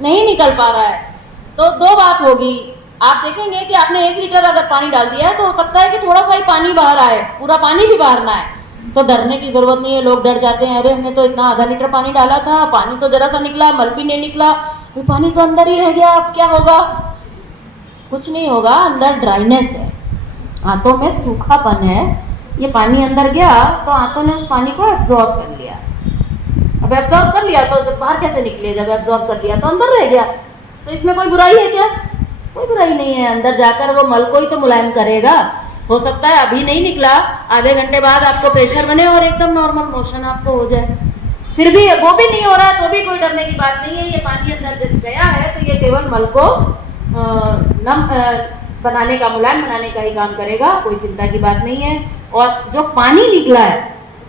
नहीं निकल पा रहा है। तो 2 बात होगी, आप देखेंगे कि आपने 1 लीटर अगर पानी डाल दिया है तो हो सकता है कि थोड़ा सा ही पानी बाहर आए, पूरा पानी भी बाहर ना आए। तो डरने की जरूरत नहीं है। लोग डर जाते हैं, अरे हमने तो इतना आधा लीटर पानी डाला था, पानी तो जरा सा निकला, मल भी नहीं निकला, वो पानी तो अंदर ही रह गया, अब क्या होगा? कुछ नहीं होगा, अंदर ड्राइनेस है, आंतों में सूखापन है। ये पानी अंदर गया तो आंतों ने उस पानी को एब्जॉर्ब कर लिया। अब एब्जॉर्ब कर लिया तो जब बाहर कैसे निकले? जब एब्जॉर्ब कर लिया तो अंदर रह गया। तो इसमें कोई बुराई है क्या? कोई बुराई नहीं है। अंदर जाकर वो मल को ही तो मुलायम करेगा। हो सकता है अभी नहीं निकला, आधे घंटे बाद आपको प्रेशर बने और एकदम नॉर्मल मोशन आपको हो जाए। फिर भी वो भी नहीं हो रहा है तो भी कोई डरने की बात नहीं है। ये पानी अंदर गया है तो ये केवल मल को नम बनाने का, मुलायम बनाने का ही काम करेगा, कोई चिंता की बात नहीं है। और जो पानी निकला है,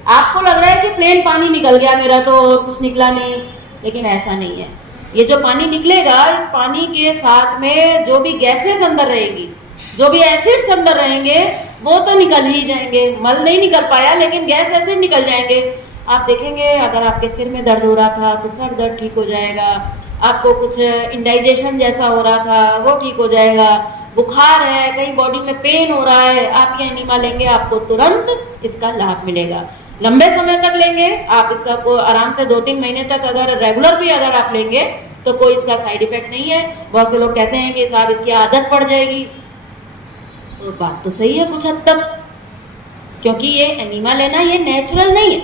आपको लग रहा है कि प्लेन पानी निकल गया मेरा तो कुछ निकला नहीं, लेकिन ऐसा नहीं है। ये जो पानी निकलेगा, इस पानी के साथ में जो भी गैसेस अंदर रहेगी, जो भी एसिड्स अंदर रहेंगे, वो तो निकल ही जाएंगे। मल नहीं निकल पाया लेकिन गैस एसिड निकल जाएंगे। आप देखेंगे अगर आपके सिर में दर्द हो रहा था तो सर दर्द ठीक हो जाएगा, आपको कुछ इंडाइजेशन जैसा हो रहा था वो ठीक हो जाएगा, बुखार है, कहीं बॉडी में पेन हो रहा है, आप ये एनीमा लेंगे आपको तुरंत इसका लाभ मिलेगा। लंबे समय तक लेंगे आप इसका, को आराम से 2-3 महीने तक अगर रेगुलर भी अगर आप लेंगे तो कोई इसका साइड इफेक्ट नहीं है। बहुत से लोग कहते हैं कि साहब इसकी आदत पड़ जाएगी, तो बात तो सही है कुछ हद तक, क्योंकि ये एनीमा लेना ये नेचुरल नहीं है।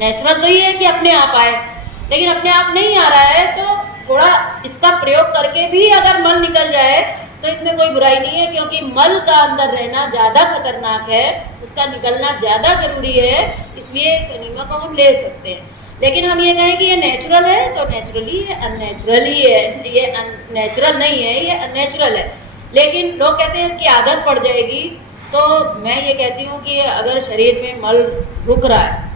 नेचुरल तो ये है कि अपने आप आए, लेकिन अपने आप नहीं आ रहा है तो थोड़ा इसका प्रयोग करके भी अगर मल निकल जाए तो इसमें कोई बुराई नहीं है, क्योंकि मल का अंदर रहना ज्यादा खतरनाक है, उसका निकलना ज्यादा जरूरी है, इसलिए इस एनीमा को हम ले सकते हैं। लेकिन हम ये कहें कि ये नेचुरल है तो नेचुरली है, अननेचुरल ही है, ये नेचुरल नहीं है, ये अननेचुरल है। लेकिन लोग कहते हैं इसकी आदत पड़ जाएगी, तो मैं ये कहती हूँ कि अगर शरीर में मल रुक रहा है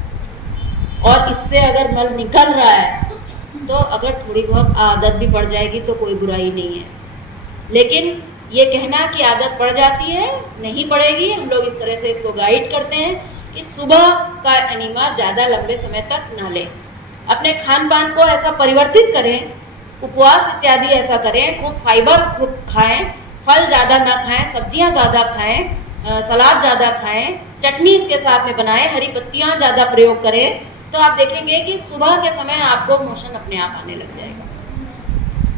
और इससे अगर मल निकल रहा है तो अगर थोड़ी बहुत आदत भी पड़ जाएगी तो कोई बुराई नहीं है। लेकिन ये कहना कि आदत पड़ जाती है, नहीं पड़ेगी। हम लोग इस तरह से इसको गाइड करते हैं कि सुबह का एनीमा ज़्यादा लंबे समय तक ना लें, अपने खान पान को ऐसा परिवर्तित करें, उपवास इत्यादि ऐसा करें, खूब फाइबर खूब खाएं, फल ज़्यादा ना खाएं, सब्जियां ज़्यादा खाएं, सलाद ज़्यादा खाएं, चटनी इसके साथ में बनाएं, हरी पत्तियां ज़्यादा प्रयोग करें, तो आप देखेंगे कि सुबह के समय आपको मोशन अपने आप आने लग जाएगा।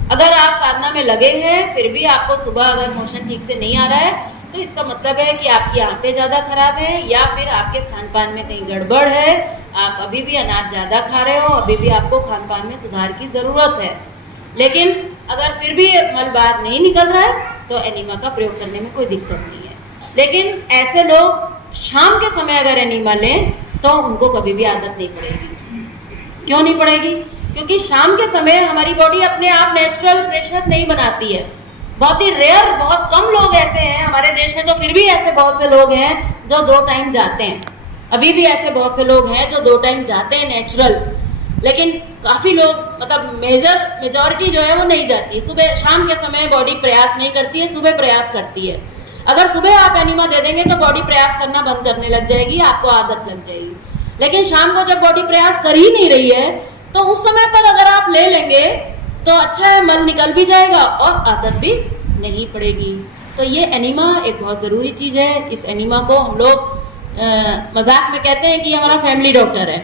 अगर आप साधना में लगे हैं फिर भी आपको सुबह अगर मोशन ठीक से नहीं आ रहा है तो इसका मतलब है कि आपकी आंतें ज़्यादा खराब हैं या फिर आपके खान पान में कहीं गड़बड़ है, आप अभी भी अनाज ज़्यादा खा रहे हो, अभी भी आपको खान पान में सुधार की ज़रूरत है। लेकिन अगर फिर भी मल बाहर नहीं निकल रहा है तो एनीमा का प्रयोग करने में कोई दिक्कत नहीं है। लेकिन ऐसे लोग शाम के समय अगर एनीमा लें तो उनको कभी भी आदत नहीं पड़ेगी। क्यों नहीं पड़ेगी? क्योंकि शाम के समय हमारी बॉडी अपने आप नेचुरल प्रेशर नहीं बनाती है। बहुत ही रेयर, बहुत कम लोग ऐसे हैं हमारे देश में, तो फिर भी ऐसे बहुत से लोग हैं जो 2 टाइम जाते हैं। अभी भी ऐसे बहुत से लोग हैं जो 2 टाइम जाते हैं नेचुरल, लेकिन काफ़ी लोग, मतलब मेजॉरिटी जो है वो नहीं जाती। सुबह शाम के समय बॉडी प्रयास नहीं करती है, सुबह प्रयास करती है। अगर सुबह आप एनीमा दे देंगे तो बॉडी प्रयास करना बंद करने लग जाएगी, आपको आदत लग जाएगी। लेकिन शाम को जब बॉडी प्रयास कर ही नहीं रही है तो उस समय पर अगर आप ले लेंगे तो अच्छा है, मल निकल भी जाएगा और आदत भी नहीं पड़ेगी। तो ये एनीमा एक बहुत ज़रूरी चीज़ है। इस एनीमा को हम लोग मजाक में कहते हैं कि हमारा फैमिली डॉक्टर है।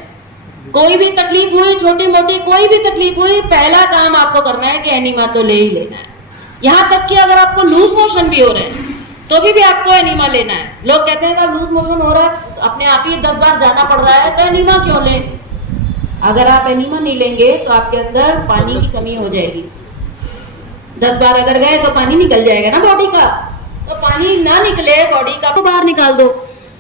कोई भी तकलीफ हुई, छोटी मोटी कोई भी तकलीफ हुई, पहला काम आपको करना है कि एनीमा तो ले ही लेना है। यहाँ तक कि अगर आपको लूज मोशन भी हो रहे हैं तो भी आपको एनीमा लेना है। लोग कहते हैं लूज मोशन हो रहा है, अपने आप ही 10 बार जाना पड़ रहा है, तो एनीमा क्यों लें? अगर आप एनीमा नहीं लेंगे तो आपके अंदर पानी की कमी हो जाएगी। 10 बार अगर गए तो पानी निकल जाएगा ना बॉडी का, तो पानी ना निकले बॉडी का तो बाहर निकाल दो।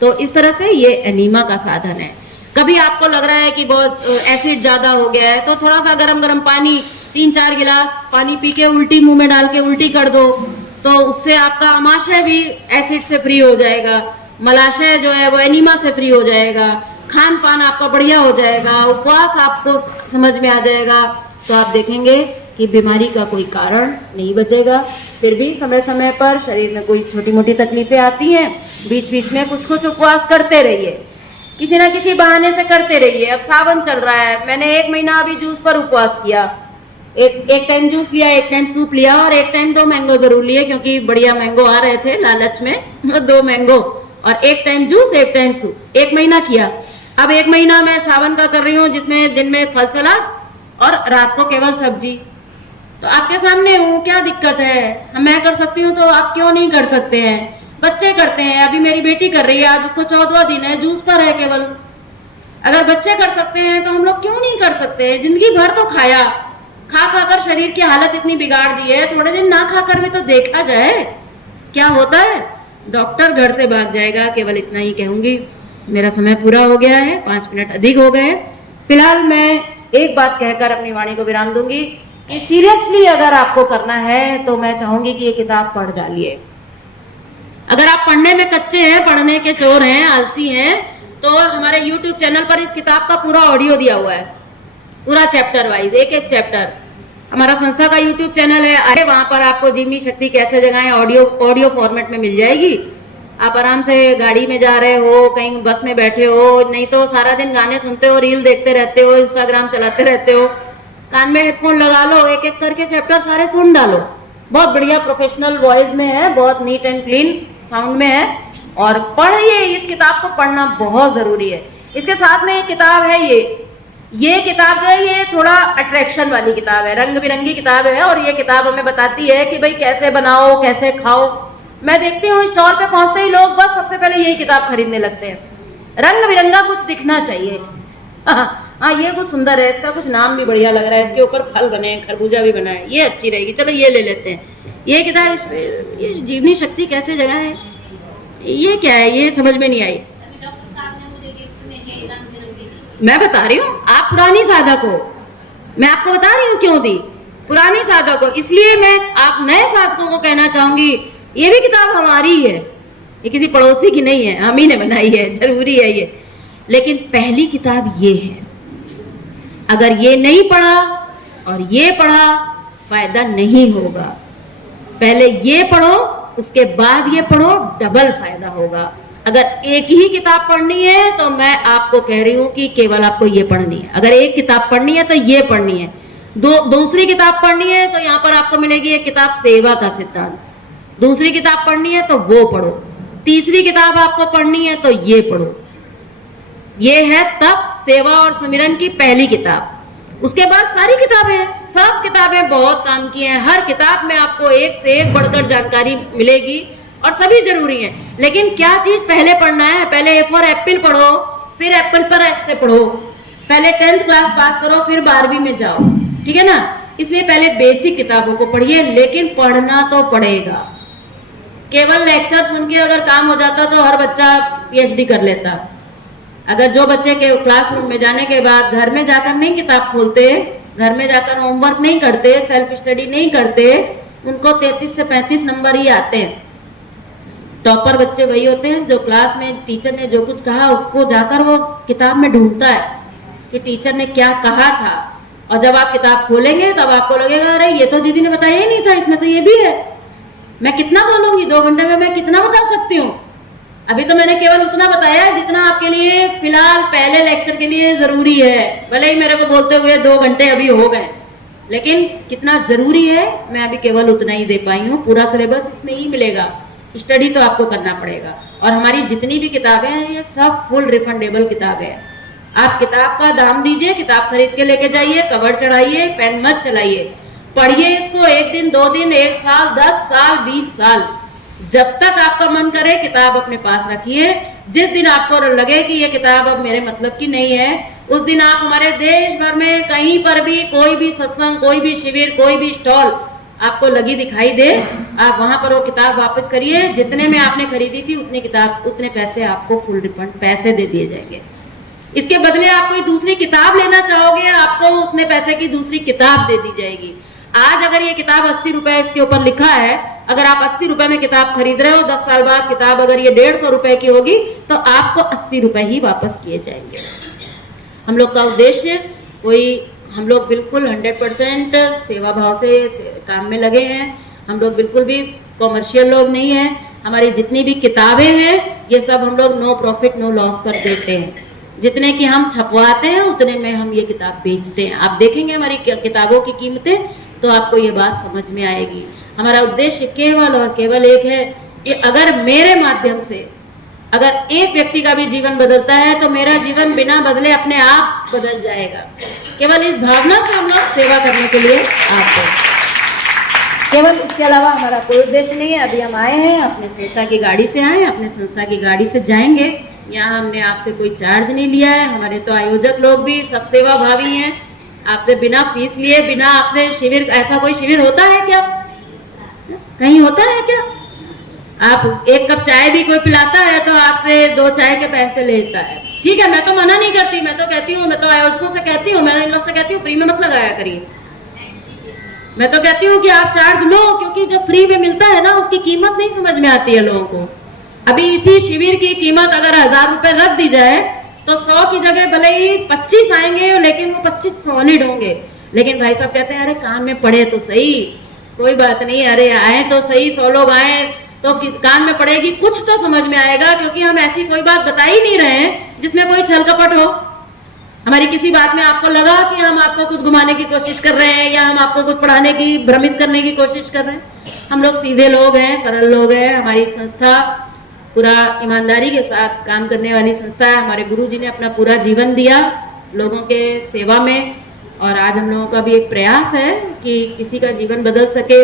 तो इस तरह से ये एनीमा का साधन है। कभी आपको लग रहा है कि बहुत एसिड ज्यादा हो गया है तो थोड़ा सा गरम गरम पानी 3-4 गिलास पानी पी के उल्टी मुंह में डाल के उल्टी कर दो, तो उससे आपका आमाशय भी एसिड से फ्री हो जाएगा, मलाशय जो है वो एनीमा से फ्री हो जाएगा, खान पान आपका बढ़िया हो जाएगा, उपवास आपको समझ में आ जाएगा। तो आप देखेंगे कि बीमारी का कोई कारण नहीं बचेगा। फिर भी समय समय पर शरीर में कोई छोटी मोटी तकलीफें आती हैं, बीच बीच में कुछ कुछ उपवास करते रहिए, किसी ना किसी बहाने से करते रहिए। अब सावन चल रहा है, मैंने 1 महीना अभी जूस पर उपवास किया, एक टाइम जूस लिया, एक टाइम सूप लिया और एक टाइम 2 मैंगो जरूर लिए, क्योंकि बढ़िया मैंगो आ रहे थे लालच में 2 मैंगो और एक टाइम जूस एक टाइम सूप, 1 महीना किया। अब 1 महीना मैं सावन का कर रही हूँ, जिसमें दिन में फल सलाद और रात को केवल सब्जी। तो आपके सामने हूँ, क्या दिक्कत है? मैं कर सकती हूँ तो आप क्यों नहीं कर सकते हैं? बच्चे करते हैं, अभी मेरी बेटी कर रही है, आज उसको 14वां दिन है, जूस पर है केवल। अगर बच्चे कर सकते हैं तो हम लोग क्यों नहीं कर सकते? जिंदगी भर तो खाया, खा खा कर शरीर की हालत इतनी बिगाड़ दी है, थोड़े दिन ना खाकर भी तो देखा जाए क्या होता है। डॉक्टर घर से भाग जाएगा। केवल इतना ही कहूंगी, मेरा समय पूरा हो गया है, 5 मिनट अधिक हो गए। फिलहाल मैं एक बात कहकर अपनी वाणी को विराम दूंगी कि सीरियसली अगर आपको करना है तो मैं चाहूंगी कि ये किताब पढ़ डालिए। अगर आप पढ़ने में कच्चे हैं, पढ़ने के चोर हैं, आलसी हैं, तो हमारे YouTube चैनल पर इस किताब का पूरा ऑडियो दिया हुआ है, पूरा चैप्टर वाइज, एक चैप्टर। हमारा संस्था का YouTube चैनल है, आए वहां पर आपको जीवनी शक्ति कैसे जगाएं ऑडियो फॉर्मेट में मिल जाएगी। आप आराम से गाड़ी में जा रहे हो, कहीं बस में बैठे हो, नहीं तो सारा दिन गाने सुनते हो, रील देखते रहते हो, इंस्टाग्राम चलाते रहते हो, कान में हेडफोन लगा लो, एक एक करके चैप्टर सारे सुन डालो। बहुत बढ़िया प्रोफेशनल वॉइस में है, बहुत नीट एंड क्लीन साउंड में है, और पढ़िए। इस किताब को पढ़ना बहुत जरूरी है। इसके साथ में एक किताब है, ये किताब जो है ये थोड़ा अट्रैक्शन वाली किताब है, रंग बिरंगी किताब है, और ये किताब हमें बताती है कि भाई कैसे बनाओ, कैसे खाओ। मैं देखती हूँ स्टॉल पे पहुंचते ही लोग बस सबसे पहले यही किताब खरीदने लगते हैं। रंग बिरंगा कुछ दिखना चाहिए। हाँ, ये कुछ सुंदर है, इसका कुछ नाम भी बढ़िया लग रहा है, इसके ऊपर फल बने हैं, खरबूजा भी बना है, ये अच्छी रहेगी, चलो ये ले लेते हैं। ये किताब, ये जीवनी शक्ति कैसे जगह है, ये क्या है, ये समझ में नहीं आई। मैं बता रही हूँ, आप पुरानी साधक हो, मैं आपको बता रही हूँ क्यों दी, पुरानी साधक हो, इसलिए मैं आप नए साधकों को कहना चाहूंगी ये भी किताब हमारी है, ये किसी पड़ोसी की नहीं है, हम ही ने बनाई है, जरूरी है ये। लेकिन पहली किताब ये है, अगर ये नहीं पढ़ा और ये पढ़ा फायदा नहीं होगा। पहले ये पढ़ो, उसके बाद ये पढ़ो, डबल फायदा होगा। अगर एक ही किताब पढ़नी है तो मैं आपको कह रही हूं कि केवल आपको ये पढ़नी है। अगर एक किताब पढ़नी है तो ये पढ़नी है। दूसरी किताब पढ़नी है तो यहाँ पर आपको मिलेगी एक किताब सेवा का सिद्धांत, दूसरी किताब पढ़नी है तो वो पढ़ो, तीसरी किताब आपको पढ़नी है तो ये पढ़ो। ये है तप, सेवा और सुमिरन की पहली किताब। उसके बाद सारी किताबें, सब किताबें बहुत काम की हैं। हर किताब में आपको एक से एक बढ़कर जानकारी मिलेगी और सभी जरूरी है। लेकिन क्या चीज पहले पढ़ना है? पहले ए फॉर एप्पल पढ़ो, फिर एप्पल पर ऐसे पढ़ो। पहले 10th क्लास पास करो, फिर 12वीं में जाओ, ठीक है ना। इसलिए पहले बेसिक किताबों को पढ़िए, लेकिन पढ़ना तो पड़ेगा। केवल लेक्चर सुन के अगर काम हो जाता तो हर बच्चा PhD कर लेता। अगर जो बच्चे के क्लासरूम में जाने के बाद घर में जाकर नहीं किताब खोलते, घर में जाकर होमवर्क नहीं करते, सेल्फ स्टडी नहीं करते, उनको 33 से 35 नंबर ही आते हैं। टॉपर बच्चे वही होते हैं जो क्लास में टीचर ने जो कुछ कहा उसको जाकर वो किताब में ढूंढता है कि टीचर ने क्या कहा था। और जब आप किताब खोलेंगे तब आपको लगेगा अरे ये तो दीदी ने बताया ही नहीं था, इसमें तो ये भी है। मैं कितना बोलूंगी, 2 घंटे में मैं कितना बता सकती हूँ? अभी तो मैंने केवल उतना बताया जितना आपके लिए फिलहाल पहले लेक्चर के लिए जरूरी है। भले ही मेरे को बोलते हुए 2 घंटे अभी हो गए, लेकिन कितना जरूरी है मैं अभी केवल उतना ही दे पाई हूँ। पूरा सिलेबस इसमें ही मिलेगा, स्टडी तो आपको करना पड़ेगा। और हमारी जितनी भी किताबें हैं ये सब फुल रिफंडेबल किताबें हैं। आप किताब का दाम दीजिए, किताब खरीद के लेके जाइए, कवर चढ़ाइए, पेन मत चलाइए। पढ़िए इसको 1 दिन 2 दिन 1 साल 10 साल 20 साल, जब तक आपका मन करे किताब अपने पास रखिए। जिस दिन आपको लगे कि ये किताब अब मेरे मतलब की नहीं है, उस दिन आप हमारे देश भर में कहीं पर भी कोई भी सत्संग, कोई भी शिविर, कोई भी स्टॉल आपको लगी दिखाई दे, आप वहां पर वो किताब वापस करिए। जितने में आपने खरीदी थी उतनी किताब, उतने पैसे आपको फुल रिफंड पैसे दे दिए जाएंगे। इसके बदले आप कोई दूसरी किताब लेना चाहोगे, आपको उतने पैसे की दूसरी किताब दे दी जाएगी। आज अगर ये किताब 80 रुपए इसके ऊपर लिखा है, अगर आप 80 रुपए में किताब खरीद रहे हो, 10 साल बाद किताब अगर ये 150 रुपए की होगी तो आपको 80 रुपए ही वापस किए जाएंगे। हम लोग का उद्देश्य हम लोग बिल्कुल 100% सेवा भाव से काम में लगे हैं। हम लोग बिल्कुल भी कॉमर्शियल लोग नहीं हैं। हमारी जितनी भी किताबें हैं ये सब हम लोग नो प्रॉफिट नो लॉस कर देते हैं। जितने की हम छपवाते हैं उतने में हम ये किताब बेचते हैं। आप देखेंगे हमारी किताबों की कीमतें तो आपको ये बात समझ में आएगी। हमारा उद्देश्य केवल और केवल एक है कि अगर मेरे माध्यम से अगर एक व्यक्ति का भी जीवन बदलता है तो मेरा जीवन बिना बदले अपने आप बदल जाएगा। केवल इस भावना से हम लोग सेवा करने के लिए आते हैं, केवल इसके अलावा हमारा कोई उद्देश्य नहीं है। अभी हम आए हैं, अपने संस्था की गाड़ी से आए, अपने संस्था की गाड़ी से जाएंगे। यहाँ हमने आपसे कोई चार्ज नहीं लिया है। हमारे तो आयोजक लोग भी सब सेवा भावी हैं। आपसे बिना फीस लिए, बिना आपसे शिविर, ऐसा कोई शिविर होता है क्या? कहीं होता है क्या? आप एक कप चाय भी कोई पिलाता है तो आपसे 2 चाय के पैसे लेता है। ठीक है, मैं तो मना नहीं करती, मैं तो कहती हूँ, मैं तो आयोजकों से कहती हूँ, मैं इन लोग से कहती हूँ फ्री में मत लगाया करिए। मैं तो कहती हूँ कि आप चार्ज लो, क्योंकि जो फ्री में मिलता है ना उसकी कीमत नहीं समझ में आती है लोगों को। अभी इसी शिविर की कीमत अगर 1000 रुपए रख दी जाए तो 100 की जगह भले ही 25 आएंगे, लेकिन वो 25 सॉलिड होंगे। लेकिन भाई साहब कहते हैं अरे कान में पड़े तो सही, कोई बात नहीं, अरे आए तो सही, 100 लोग आए तो कान में पड़ेगी, कुछ तो समझ में आएगा। क्योंकि हम ऐसी कोई बात बता ही नहीं रहे हैं जिसमें कोई छल कपट हो। हमारी किसी बात में आपको लगा कि हम आपको कुछ घुमाने की कोशिश कर रहे हैं या हम आपको कुछ पढ़ाने की, भ्रमित करने की कोशिश कर रहे हैं। हम लोग सीधे लोग हैं, सरल लोग हैं। हमारी संस्था पूरा ईमानदारी के साथ काम करने वाली संस्था है। हमारे गुरु जी ने अपना पूरा जीवन दिया लोगों के सेवा में, और आज हम लोगों का भी एक प्रयास है कि किसी का जीवन बदल सके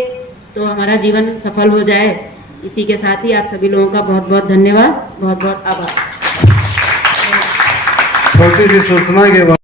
तो हमारा जीवन सफल हो जाए। इसी के साथ ही आप सभी लोगों का बहुत बहुत धन्यवाद, बहुत बहुत आभार। छोटी सी सूचना के बाद